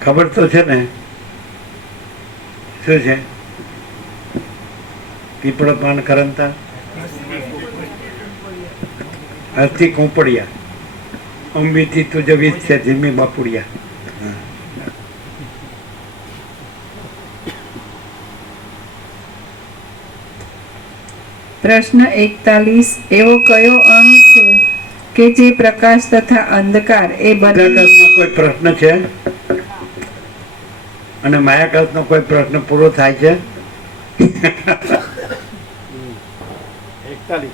ખબર તો છે ને શું છે, પીપળો પાન કરંતા હસ્તી કોંપડિયા, અંબીથી તુજ વીજ છે ધીમી બાપુડિયા. પ્રશ્ન 41. એવો કયો અણુ છે કે જે પ્રકાશ તથા અંધકાર એ બંને, કોઈ પ્રશ્ન છે અને માયાકાશ નો કોઈ પ્રશ્ન પૂરો થાય છે? 41.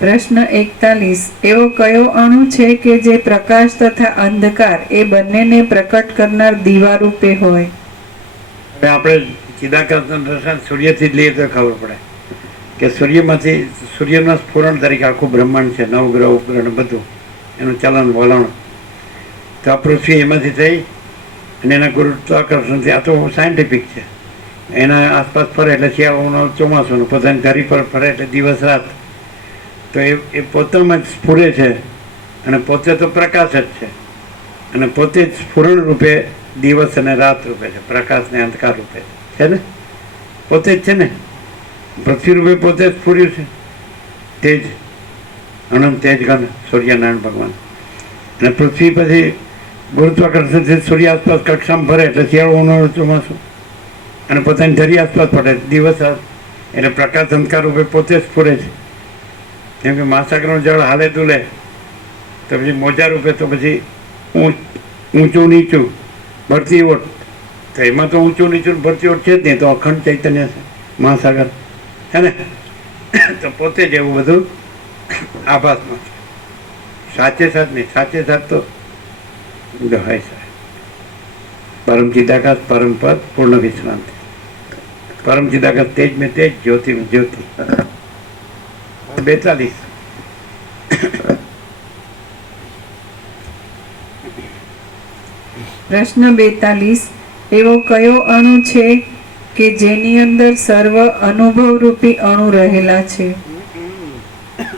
પ્રશ્ન 41. એવો કયો અણુ છે કે જે પ્રકાશ તથા અંધકાર એ બંનેને પ્રકટ કરનાર દીવા રૂપે હોય? હવે આપણે ચિદાકાશનું દર્શન સૂર્યથી જ લઈએ તો ખબર પડે કે સૂર્યમાંથી, સૂર્યના સ્ફુરણ તરીકે આખું બ્રહ્માંડ છે, નવગ્રહ ઉપગ્રહ બધું એનું ચલન વલણ. તો આ પૃથ્વી એમાંથી થઈ અને એના ગુરુત્વાકર્ષણથી, આ તો સાયન્ટિફિક છે, એના આસપાસ ફરે એટલે શિયાળોનું ચોમાસુનું, પોતાની ધરી પર ફરે એટલે દિવસ રાત. તો એ પોતામાં જ સ્ફુરે છે અને પોતે તો પ્રકાશ જ છે અને પોતે જ સ્ફુરણ રૂપે દિવસ અને રાત રૂપે છે, પ્રકાશ ને અંધકાર રૂપે છે ને, પોતે જ છે ને. પૃથ્વી રૂપે પોતે જ સ્ફુર્યું છે, તેજ અનંત તેજ ઘન સૂર્યનારાયણ ભગવાન. અને પૃથ્વી પછી ગુરુત્વાકર્ષણથી સૂર્ય આસપાસ કક્ષામાં ફરે એટલે શિયાળો ઉનાળો ચોમાસું અને પોતાની ધરી આસપાસ ફરે દિવસ રાત. એટલે પ્રકાશ અંધકાર રૂપે પોતે જ સ્ફુરે છે. જેમ કે મહાસાગરનું જળ હાલે તુલે તો પછી મોજા રૂપે, તો પછી ઊંચું નીચું, ભરતી ઓટ, તો એમાં તો ઊંચું નીચું ભરતી ઓટ છે જ નહીં, તો અખંડ ચૈતન્ય છે મહાસાગર, છે ને. તો પોતે જ એવું બધું આભાસમાં છે. સાચે સાચ નહીં, સાચે સાચ તો દહાય સાહેબ. પરમ ચિદાકાશ, પરમ પદ, પૂર્ણ વિશ્રાંતિ. પરમ ચિદાકાશ તેજ મેં તેજ, જ્યોતિ મેં જ્યોતિ. 42. પ્રશ્ન 42 એવો કયો અણુ છે કે જેની અંદર સર્વ અનુભવરૂપી અણુ રહેલા છે?